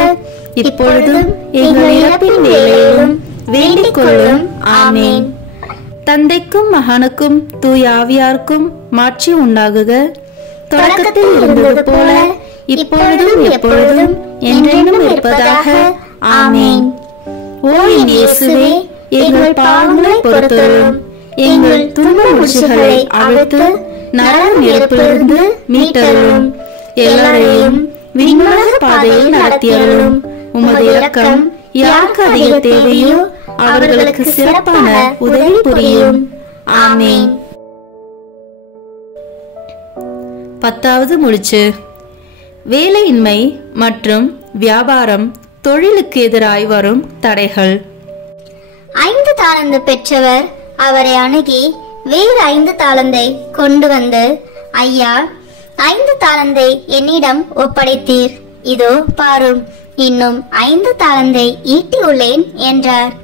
இப்பொழுதும் எங்கள் இறப்பின் வேளையிலும் வேண்டிக் கொள்ளும். ஆமென். தந்தைக்கும் மகனுக்கும் தூய ஆவியாருக்கும் மாட்சி உண்டாகுக. தொடக்கத்தில் இருந்தது போல இப்பொழுதும் எப்பொழுதும் என்றென்றும் இருப்பதாக. ஆமென். ஓ என் இயேசுவே, எங்கள் பாவங்களை பொறுத்தருளும், எங்கள் துன்ப முடிச்சுகளை அவிழ்த்து நரக நெருப்பிலிருந்து மீட்டருளும், எல்லாரையும் விண்ணுலக பாதையில் நடத்தியருளும். உமது இரக்கம் யாருக்கு அதிக தேவையோ அவர்களுக்கு சிறப்பான உதவி புரியும். ஆமென். 10வது முடிச்சு, வேலையின்மை மற்றும் வியாபாரம் தொழிலுக்கு எதிராய் வரும் தடைகள். 5 தாலந்து பெற்றவர் அவரை அணுகி வேறு 5 தாலந்தை கொண்டு வந்து, ஐயா, 5 தாலந்தை என்னிடம் ஒப்படைத்தீர், இதோ பாரும், இன்னும் 5 தாலந்தை ஈட்டியுள்ளேன் என்றார்.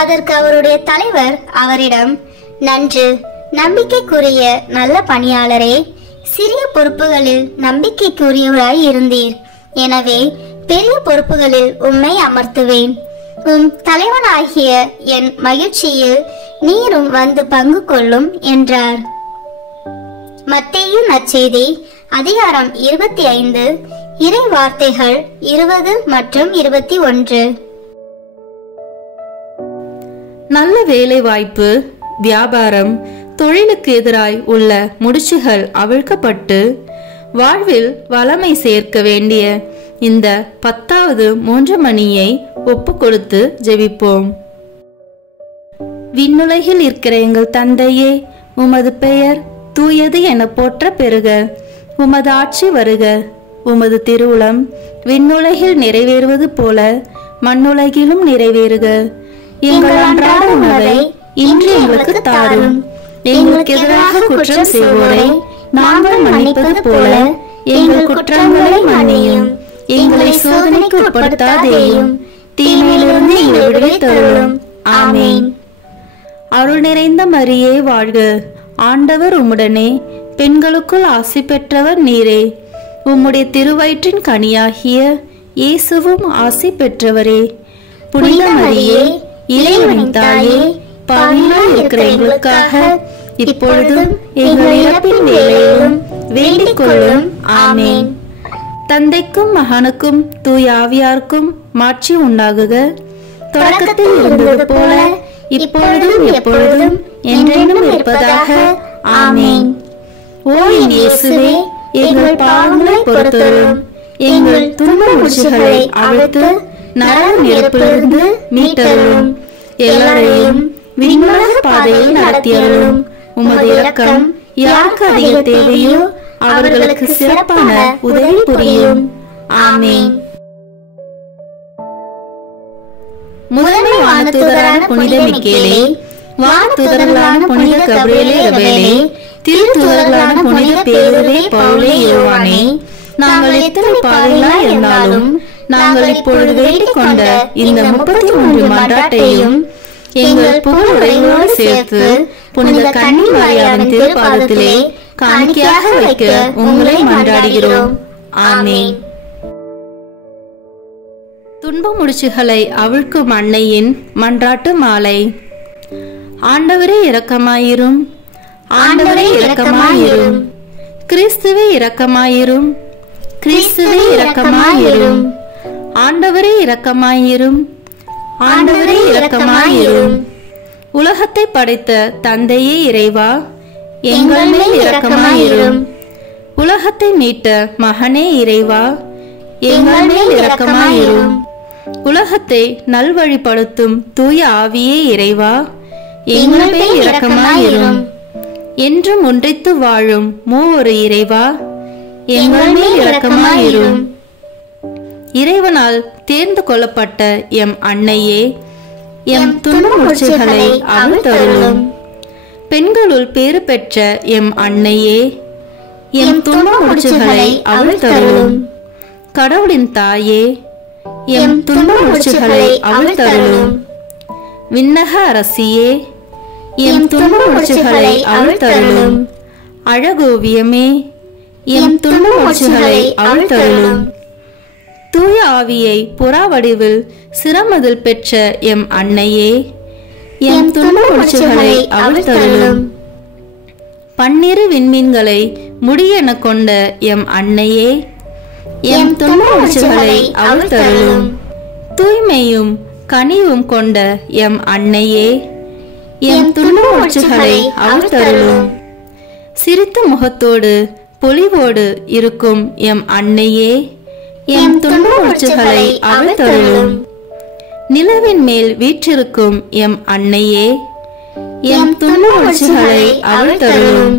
அதற்கு அவருடைய தலைவர் அவரிடம், நன்று, நம்பிக்கைக்குரிய நல்ல பணியாளரே, சிறிய பொறுப்புகளில் நம்பிக்கைக்குரியவராய் இருந்தீர், எனவே பெரிய பொறுப்புகளில் உம்மை அமர்த்துவேன். உம் தலைவனாகிய என் மகிழ்ச்சியில் நீரும் வந்து பங்கு கொள்ளும் என்றார். மத்தேயு நற்செய்தி அதிகாரம் 25 இறை வார்த்தைகள் 20 மற்றும் 21. நல்ல வேலை வாய்ப்பு, வியாபாரம், தொழிலுக்கு எதிராய் உள்ள முடிச்சுகள் அவிழ்க்கப்பட்டு வாழ்வில் வளமை சேர்க்க வேண்டிய இந்த 10வது 3 மணியை ஒப்பு கொடுத்து ஜெபிப்போம். விண்ணுலகில் இருக்கிற எங்கள் தந்தையே, உமது பெயர் தூயது என போற்ற பெறுக. உமது ஆட்சி வருக. உமது திருவுளம் விண்ணுலகில் நிறைவேறுவது போல மண்ணுலகிலும் நிறைவேறுக. எங்கள் அன்றாட உணவை இன்று எங்களுக்கு தாரும். எங்களுக்கு எதிராக குற்றம் செய்வோரை நாங்கள் மன்னிப்பது போல எங்கள் குற்றங்களை மன்னியும். எங்களை சோதனைக்கு உட்படுத்தாதேயும், தீமையிலிருந்து எங்களை விடுவித்தருளும். ஆமேன். அருள் நிறைந்த மரியே வாழ்க, ஆண்டவர் உம்முடனே, பெண்களுக்குள் ஆசி பெற்றவர் நீரே. உம்முடைய திருவயிற்றின் கனியாகிய இயேசுவும் ஆசி பெற்றவரே. புனித மரியே, இறைவனின் தாயே, பாவிகளாய் இருக்கிற எங்களுக்காக இப்பொழுதும் எங்கள் இறப்பின் வேளையிலும் வேண்டிக் கொள்ளும். ஆமேன். தந்தைக்கும் மகனுக்கும் தூய ஆவியாருக்கும் மாட்சி உண்டாகுக. தொடக்கத்தில் இருந்தது போல இப்பொழுதும் எப்பொழுதும் என்றென்றும் இருப்பதாக. ஆமேன். ஓ என் இயேசுவே, எங்கள் பாவங்களை பொறுத்தருளும். எங்கள் துன்ப முடிச்சுகளை அவிழ்த்து நரக நெருப்பிலிருந்து மீட்டருளும். எல்லாரையும் விண்ணுலக பாதையில் நடத்தியருளும். உமது இரக்கம் யாருக்கு அதிக தேவையோ அவர்களுக்கு சிறப்பான உதவி புரியும். ஆமேன். முதன்மை வானதூதரான புனித மிக்கேலே, வானதூதர்களான புனித கபிரியேலே ரபேலே, திருத்தூதர்களான புனித பேதுருவே, பவுலே, யோவானே, நாங்கள் எத்தனை பாவிகளாய் இருந்தாலும் நாங்கள் இப்பொழுது வேண்டிக் கொண்ட இந்த 33 மன்றாட்டையும் எங்கள் புகழ் உரைகளோடு சேர்த்து புனித கன்னி மரியாவின் திருப்பாதத்திலே காணிக்கையாக வைக்க உங்களை மன்றாடுகிறோம். ஆமேன். துன்ப முடிச்சுகளை அவிழ்க்கும் அன்னையின் மன்றாட்டு மாலை. ஆண்டவரே இரக்கமாயிரும், ஆண்டவரே இரக்கமாயிரும், கிறிஸ்துவே இரக்கமாயிரும், கிறிஸ்துவே இரக்கமாயிரும், ஆண்டவரே இரக்கமாயிரும், ஆண்டவரே இரக்கமாயிரும். உலகத்தை படைத்த தந்தையே இறைவா, எங்கள் மேல் இரக்கமாயிரும். உலகத்தை மீட்ட மகனே இறைவா, எங்கள் மேல் இரக்கமாயிரும். உலகத்தை நல்வழிப்படுத்தும் தூய ஆவியே இறைவா, எங்கள் மேல் இரக்கமாயிரும். என்றும் ஒன்றித்து வாழும் மூவொரு இறைவா, எங்கள் மேல் இரக்கமாயிரும். இறைவனால் தேர்ந்து கொள்ளப்பட்ட எம் அன்னையே, எம் துன்ப முடிச்சுகளை அவிழ்த்தருளும். பெண்களுள் பேறு பெற்ற எம் அன்னையே, எம் துன்ப முடிச்சுகளை அவிழ்த்தருளும். கடவுளின் தாயே, எம் துன்ப முடிச்சுகளை அவிழ்த்தருளும். விண்ணக அரசியே, எம் துன்ப முடிச்சுகளை அவிழ்த்தருளும். அழகோவியமே, எம் துன்ப முடிச்சுகளை அவிழ்த்தருளும். தூய ஆவியை புறா வடிவில் சிரமதில் பெற்ற எம் அன்னையே, எம் துன்ப முடிச்சுகளை அவிழ்த்தருளும். பன்னிரு விண்மீன்களை முடியென கொண்ட எம் அன்னையே, எம் துன்ப முடிச்சுகளை அவிழ்த்தருளும். தூய்மையும் கனிவும் கொண்ட எம் அன்னையே, எம் துன்ப முடிச்சுகளை அவிழ்த்தருளும். சிரித்த முகத்தோடு பொலிவோடு இருக்கும் எம் அன்னையே, எம் துன்ப முடிச்சுகளை அவிழ்த்தருளும். நிலவின் மேல் வீற்றிருக்கும் எம் அன்னையே, எம் துன்ப முடிச்சுகளை அவிழ்த்தருளும்.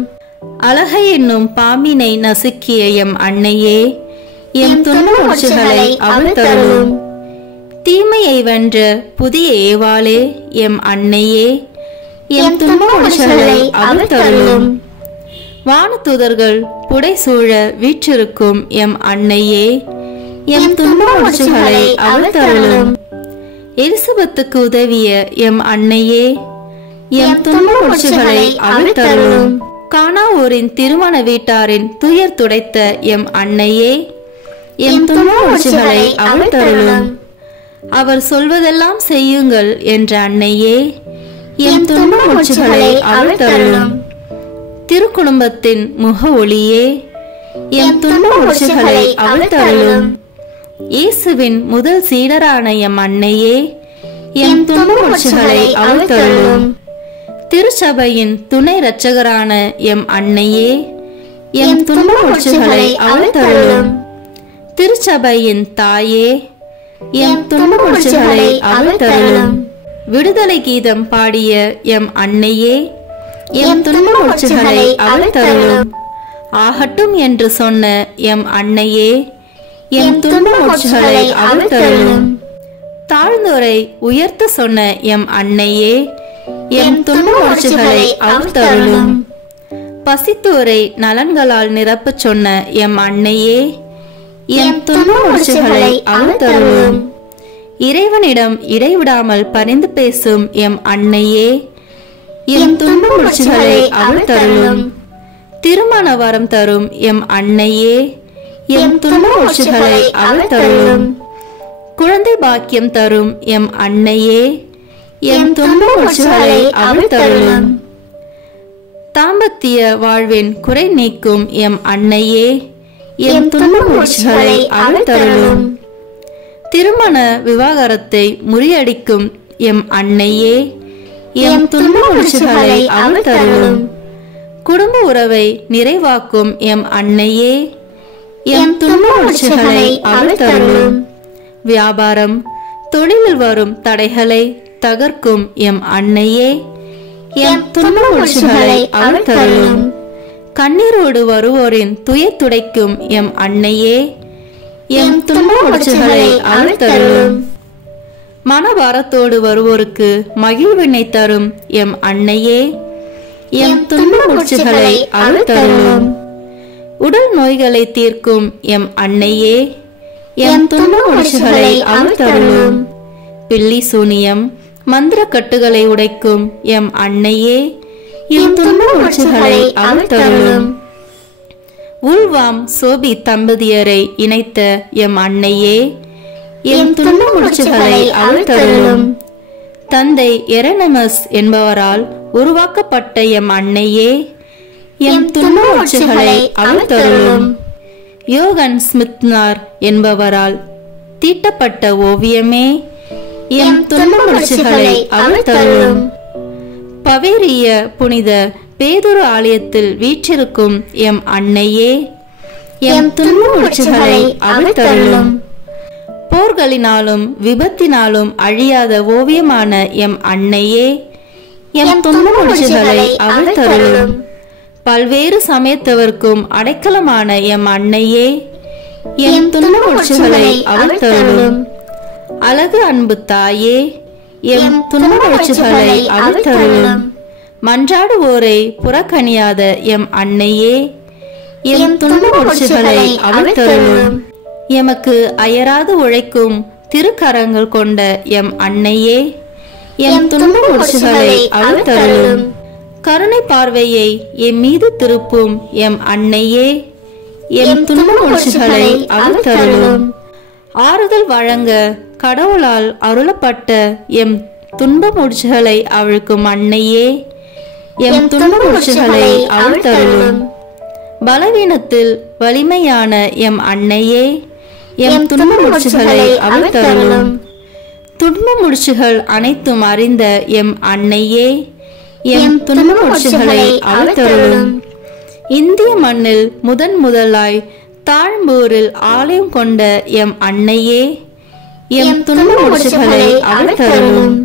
அழகை என்னும் பாம்பினை நசுக்கிய எம் அன்னையே, எம் துன்ப முடிச்சுகளை அவிழ்த்தருளும். தீமையை வென்ற புதிய ஏவாளே எம் அன்னையே, எம் துன்ப முடிச்சுகளை அவிழ்த்தருளும். வானதூதர்கள் புடைசூழ வீற்றிருக்கும் எம் அன்னையே, எம் துன்ப முடிச்சுகளை அவிழ்த்தருளும். எலிசபெத்துக்கு உதவிய எம் அன்னையே, எம் துன்ப முடிச்சுகளை அவிழ்த்தருளும். கானாவூரின் திருமண வீட்டாரின் துயர் துடைத்த எம் அன்னையே, எம் துன்ப முடிச்சுகளை அவிழ்த்தருளும். அவர் சொல்வதெல்லாம் செய்யுங்கள் என்ற அன்னையே, எம் துன்ப முடிச்சுகளை அவிழ்த்தருளும். திருக்குடும்பத்தின் முக ஒளியே, எம் துன்ப முடிச்சுகளை அவிழ்த்தருளும். இயேசுவின் முதல் சீடரான எம் அன்னையே, எம் துன்ப முடிச்சுகளை அவிழ்த்தருளும். திருச்சபையின் துணை இரட்சகரான எம் அன்னையே, எம் துன்ப முடிச்சுகளை அவிழ்த்தருளும். திருச்சபையின் தாயே, எம் துன்ப முடிச்சுகளை அவிழ்த்தருளும். விடுதலை கீதம் பாடிய எம் அன்னையே, எம் துன்ப முடிச்சுகளை அவிழ்த்தருளும். ஆகட்டும் என்று சொன்ன எம் அன்னையே, எம் துன்ப மூச்சுகளை அவிழ்த்தருளும். தாழ்ந்தோரை உயர்த்த சொன்ன எம் அன்னையே, எம் துன்ப மூச்சுகளை அவிழ்த்தருளும். பசித்தோரை நலன்களால் நிரப்பச் சொன்ன எம் அன்னையே, எம் துன்ப மூச்சுகளை அவிழ்த்தருளும். இறைவனிடம் இடைவிடாமல் பரிந்து பேசும் எம் அன்னையே, எம் துன்ப மூச்சுகளை அவிழ்த்தருளும். திருமண வரம் தரும் எம் அன்னையே, எம் துன்ப மூச்சுகளை அவிழ்த்தருளும். குழந்தை பாக்கியம் தரும் எம் அன்னையே, எம் துன்ப மூச்சுகளை அவிழ்த்தருளும். தாம்பத்திய வாழ்வின் குறை நீக்கும் எம் அன்னையே, எம் துன்ப மூச்சுகளை அவிழ்த்தருளும். திருமண விவாகரத்தை முறியடிக்கும் எம் அன்னையே, எம் துன்ப மூச்சுகளை அவிழ்த்தருளும். குடும்ப உறவை நிறைவாக்கும் எம் அன்னையே, எம் துன்ப மூச்சுகளை அவிழ்த்தருளும். வியாபாரம் தொழிலில் வரும் தடைகளை தகர்க்கும் எம் அன்னையே, எம் துன்ப மூச்சுகளை அவிழ்த்தருளும். கண்ணீரோடு வருவோரின் துயர் துடைக்கும் எம் அன்னையே, எம் துன்ப மூச்சுகளை அவிழ்த்தருளும். மனபாரத்தோடு வருவோருக்கு மகிழ்வினை தரும் எம் அன்னையே, எம் துன்ப மூச்சுகளை அவிழ்த்தருளும். உடல் நோய்களை தீர்க்கும் எம் அன்னையே, எம் துன்ப மூச்சுகளை அவிழ்த்தருளும். பில்லி சூனியம் மந்திர கட்டுகளை உடைக்கும் எம் அன்னையே, எம் துன்ப மூச்சுகளை அவிழ்த்தருளும். உள்வாம் சோபி தம்பதியரை இணைத்த எம் அன்னையே, எம் துன்ப மூச்சுகளை அவிழ்த்தருளும். தந்தை எரனமஸ் என்பவரால் உருவாக்கப்பட்ட எம் அன்னையே, எம் துன்ப மூச்சுகளை அவிழ்த்தருளும். யோகன் ஸ்மித்னார் என்பவரால் தீட்டப்பட்ட ஓவியமே, எம் துன்ப மூச்சுகளை அவிழ்த்தருளும். பவேரிய புனித பேதுரு ஆலயத்தில் வீற்றிருக்கும் எம் அன்னையே, எம் துன்ப மூச்சுகளை அவிழ்த்தருளும். போர்களினாலும் விபத்தினாலும் அழியாத ஓவியமான எம் அன்னையே, எம் துன்ப மூச்சுகளை அவிழ்த்தருளும். பல்வேறு சமயத்தவர்க்கும் அடைக்கலமான எம் அன்னையே, எம் துன்ப மூச்சுகளை அவிழ்த்தருளும். அழகு அன்பு தாயே, எம் துன்ப மூச்சுகளை அவிழ்த்தருளும். மன்றாடுவோரை புறக்கணியாத எம் அன்னையே, எம் துன்ப மூச்சுகளை அவிழ்த்தருளும். எமக்கு அயராது உழைக்கும் திருக்கரங்கள் கொண்ட எம் அன்னையே, எம் துன்ப மூச்சுகளை அவிழ்த்தருளும். கருணை பார்வையை எம் மீது திருப்பும் எம் அன்னையே, எம் துன்ப மூச்சுகளை அவிழ்த்தருளும். ஆறுதல் வழங்க கடவுளால் அருளப்பட்ட எம் துன்ப மூச்சுகளை அவிழ்க்கும் அன்னையே, எம் துன்ப மூச்சுகளை அவிழ்த்தருளும். பலவீனத்தில் வலிமையான எம் அன்னையே, எம் துன்ப மூச்சுகளை அவிழ்த்தருளும். துன்ப மூச்சுகள் அனைத்தும் அறிந்த எம் அன்னையே, எம் துன்ப மூச்சுகளை அவிழ்த்தருளும். இந்திய மண்ணில் முதலாய் தாழ்ம்பூரில் ஆலயம் கொண்ட எம் அன்னையே, எம் துன்ப மூச்சுகளை அவிழ்த்தருளும்.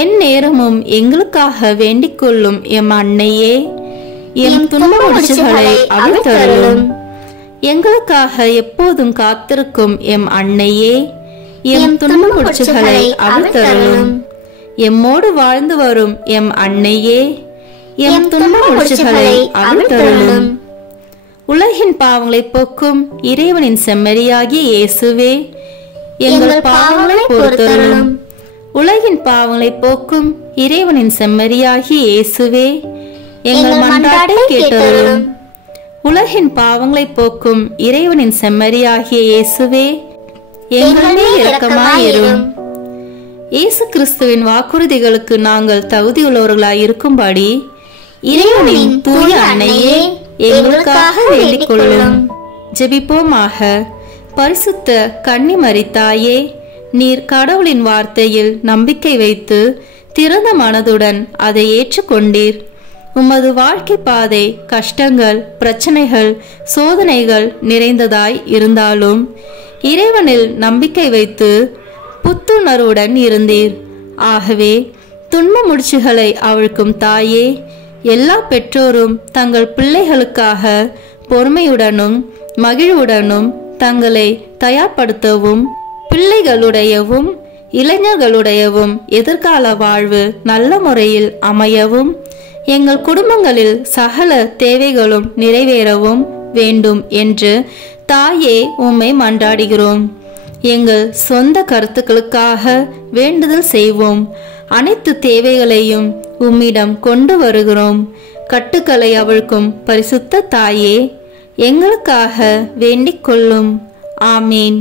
என் நேரமும் எங்களுக்காக வேண்டிக் கொள்ளும் எம் அன்னையே, எம் துன்ப மூச்சுகளை அவிழ்த்தருளும். எங்களுக்காக எப்போதும் காத்திருக்கும் எம் அன்னையே, எம் துன்ப மூச்சுகளை அவிழ்த்தருளும். எம்மோடு வாழ்ந்து வரும் எம் அன்னையே, எம் துன்ப மூச்சுகளை அவிழ்த்தருளும். உலகின் பாவங்களை போக்கும் இறைவனின் செம்மறியாகிய இயேசுவே, எங்கள் பாவங்களை பொறுத்தருளும். உலகின் பாவங்களை போக்கும் இறைவனின் செம்மறியாகிய இயேசுவே, எங்கள் மன்றாட்டை கேட்டருளும். உலகின் பாவங்களை போக்கும் இறைவனின் செம்மறியாகிய இயேசுவே, எங்கள் மேல் இரக்கமாயிரும். இயேசு கிறிஸ்துவின் வாக்குறுதிகளுக்கு நாங்கள் தகுதியுள்ளவர்களாய் இருக்கும்படி இறைவனின் தூய அன்னையே, எங்களுக்காக வேண்டிக் கொள்ளும். ஜெபிப்போமாக. பரிசுத்த கன்னிமரி தாயே, நீர் கடவுளின் வார்த்தையில் நம்பிக்கை வைத்து திறந்த மனதுடன் அதை ஏற்றுக்கொண்டீர். உமது வாழ்க்கை பாதை கஷ்டங்கள், பிரச்சனைகள், சோதனைகள் நிறைந்ததாய் இருந்தாலும் இறைவனில் நம்பிக்கை வைத்து புத்துணர்வுடன் இருந்தீர். ஆகவே துன்ப முடிச்சுகளை அவிழ்க்கும் தாயே, எல்லா பெற்றோரும் தங்கள் பிள்ளைகளுக்காக பொறுமையுடனும் மகிழ்வுடனும் தங்களை தயார்படுத்தவும் பிள்ளைகளுடையவும் இளைஞர்களுடையவும் எதிர்கால வாழ்வு நல்ல முறையில் அமையவும் எங்கள் குடும்பங்களில் சகல தேவைகளும் நிறைவேறவும் வேண்டும் என்று தாயே உம்மை மன்றாடுகிறோம். எங்கள் சொந்த கருத்துக்களுக்காக வேண்டுதல் செய்வோம். அனைத்து தேவைகளையும் உம்மிடம் கொண்டு வருகிறோம். கட்டுக்களை அவிழ்க்கும் பரிசுத்த தாயே, எங்களுக்காக வேண்டிக் கொள்ளும். ஆமீன்.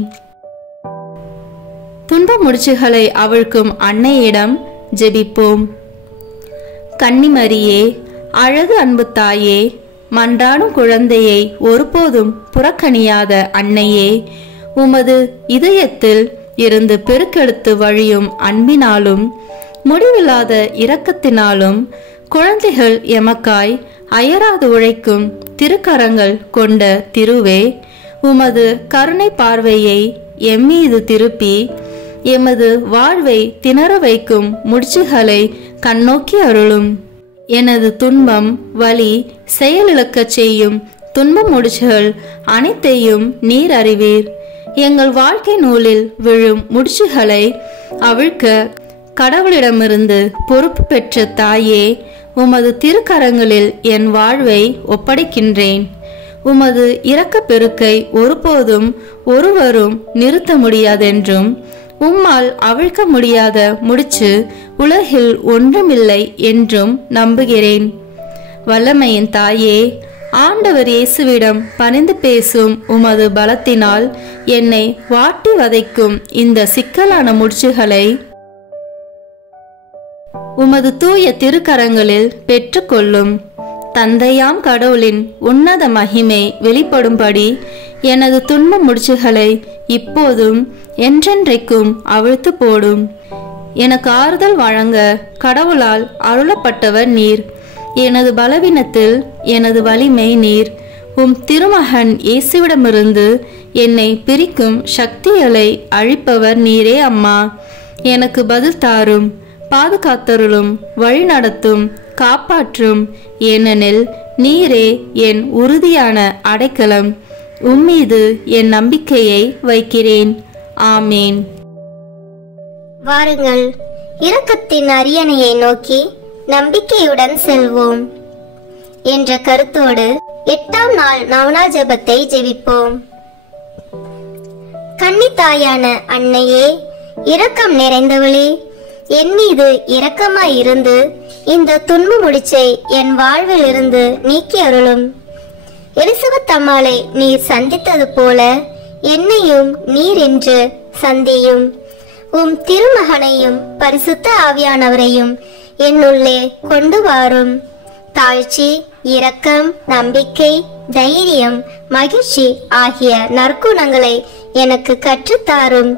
துன்ப முடிச்சுகளை அவிழ்க்கும் அன்னையிடம் ஜெபிப்போம். கன்னிமரியே, அழகு அன்பு தாயே, மன்றாடும் குழந்தையை ஒருபோதும் புறக்கணியாத அன்னையே, உமது இதயத்தில் இருந்து பெருக்கெடுத்து வழியும் அன்பினாலும் முடிவில்லாத இரக்கத்தினாலும் குழந்தைகள் எமக்காய் அயராது உழைக்கும் திருக்கரங்கள் கொண்ட திருவே, உமது கருணை பார்வையை எம்மீது திருப்பி எமது வாழ்வை திணற வைக்கும் முடிச்சுகளை கண்ணோக்கி அருளும். எனது துன்பம் வலி செயலிழக்கச் செய்யும் துன்ப முடிச்சுகள் அனைத்தையும் நீர் அறிவீர். எங்கள் வாழ்க்கை நூலில் விழும் முடிச்சுகளை அவிழ்க்க கடவுளிடமிருந்து பொறுப்பு பெற்ற தாயே, உமது திருக்கரங்களில் என் வாழ்வை ஒப்படைக்கின்றேன். உமது இரக்க பெருக்கை ஒருபோதும் ஒருவரும் நிறுத்த முடியாதென்றும் உம்மால் அவிழ்க்க முடியாத முடிச்சு உலகில் ஒன்றுமில்லை என்றும் நம்புகிறேன். வல்லமையின் தாயே, ஆண்டவர் இயேசுவிடம் பணிந்து பேசும் உமது பலத்தினால் என்னை வாட்டி வதைக்கும் இந்த சிக்கலான முடிச்சுகளை உமது தூய திருக்கரங்களில் பெற்றுக்கொள்ளும். தந்தையாம் கடவுளின் உன்னத மகிமை வெளிப்படும்படி எனது துன்ப முடிச்சுகளை இப்போதும் என்றென்றைக்கும் அவிழ்த்து போடும். எனக்கு ஆறுதல் வழங்க கடவுளால் அருளப்பட்டவர் நீர். எனது பலவீனத்தில் எனது வலிமை நீர். உம் திருமகன் இயேசுவிடமிருந்து என்னை பிரிக்கும் சக்திகளை அழிப்பவர் நீரே அம்மா. எனக்கு பதில் தாரும், பாதுகாத்தருளும், வழி நடத்தும், காப்பாற்றும். ஏனெனில் நீரே என் உறுதியான அடைக்கலம். உம்மீது என் நம்பிக்கையை வைக்கிறேன். ஆமேன். வாருங்கள், இரக்கத்தின் அரியணையை நோக்கி நம்பிக்கையுடன் செல்வோம் என்ற கருத்தோடு 8ஆம் நாள் நவநாள் ஜெபத்தை ஜெபிப்போம். கன்னித்தாயான அன்னையே, இரக்கம் நிறைந்தவளே, என் மீது இரக்கமாயிருந்து இந்த துன்ப முடிச்சை என் வாழ்வில் இருந்து நீக்கி அருளும். எலிசபெத் அம்மாளை நீர் சந்தித்தது போல என்னையும் நீர் என்று சந்தியும். உம் திருமகனையும் பரிசுத்த ஆவியானவரையும் என்னுள்ளே கொண்டு வாரும். தாழ்ச்சி, இரக்கம், நம்பிக்கை, தைரியம், மகிழ்ச்சி ஆகிய நற்குணங்களை எனக்கு கற்றுத்தாரும்.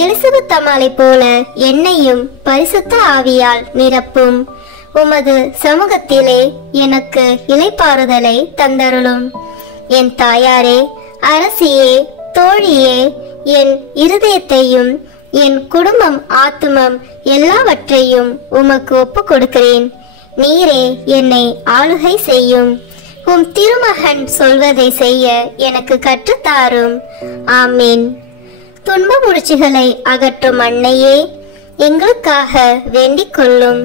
எலிசபெத் அம்மாளை போல என்னையும் பரிசுத்த ஆவியால் நிரப்பும். உமது சமூகத்திலே எனக்கு இளைப்பாறுதலை தந்தருளும். என் தாயாரே, அரசியே, தோழியே, என் இருதயத்தையும் என் குடும்பம், ஆத்துமம் எல்லாவற்றையும் உமக்கு ஒப்பு கொடுக்கிறேன். நீரே என்னை ஆளுகை செய்யும். உம் திருமகன் சொல்வதை செய்ய எனக்கு கற்றுத்தாரும். ஆமீன். துன்ப முடிச்சுகளை அகற்றும் அன்னையே, எங்களுக்காக வேண்டிக் கொள்ளும்.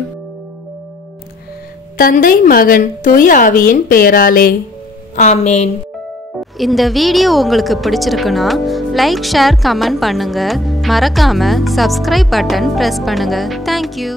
தந்தை, மகன், தூய ஆவியின் பெயராலே. ஆமேன். இந்த வீடியோ உங்களுக்கு பிடிச்சிருக்குன்னா லைக், ஷேர், கமெண்ட் பண்ணுங்க. மறக்காம சப்ஸ்கிரைப் பட்டன் பிரஸ் பண்ணுங்க. தேங்க்யூ.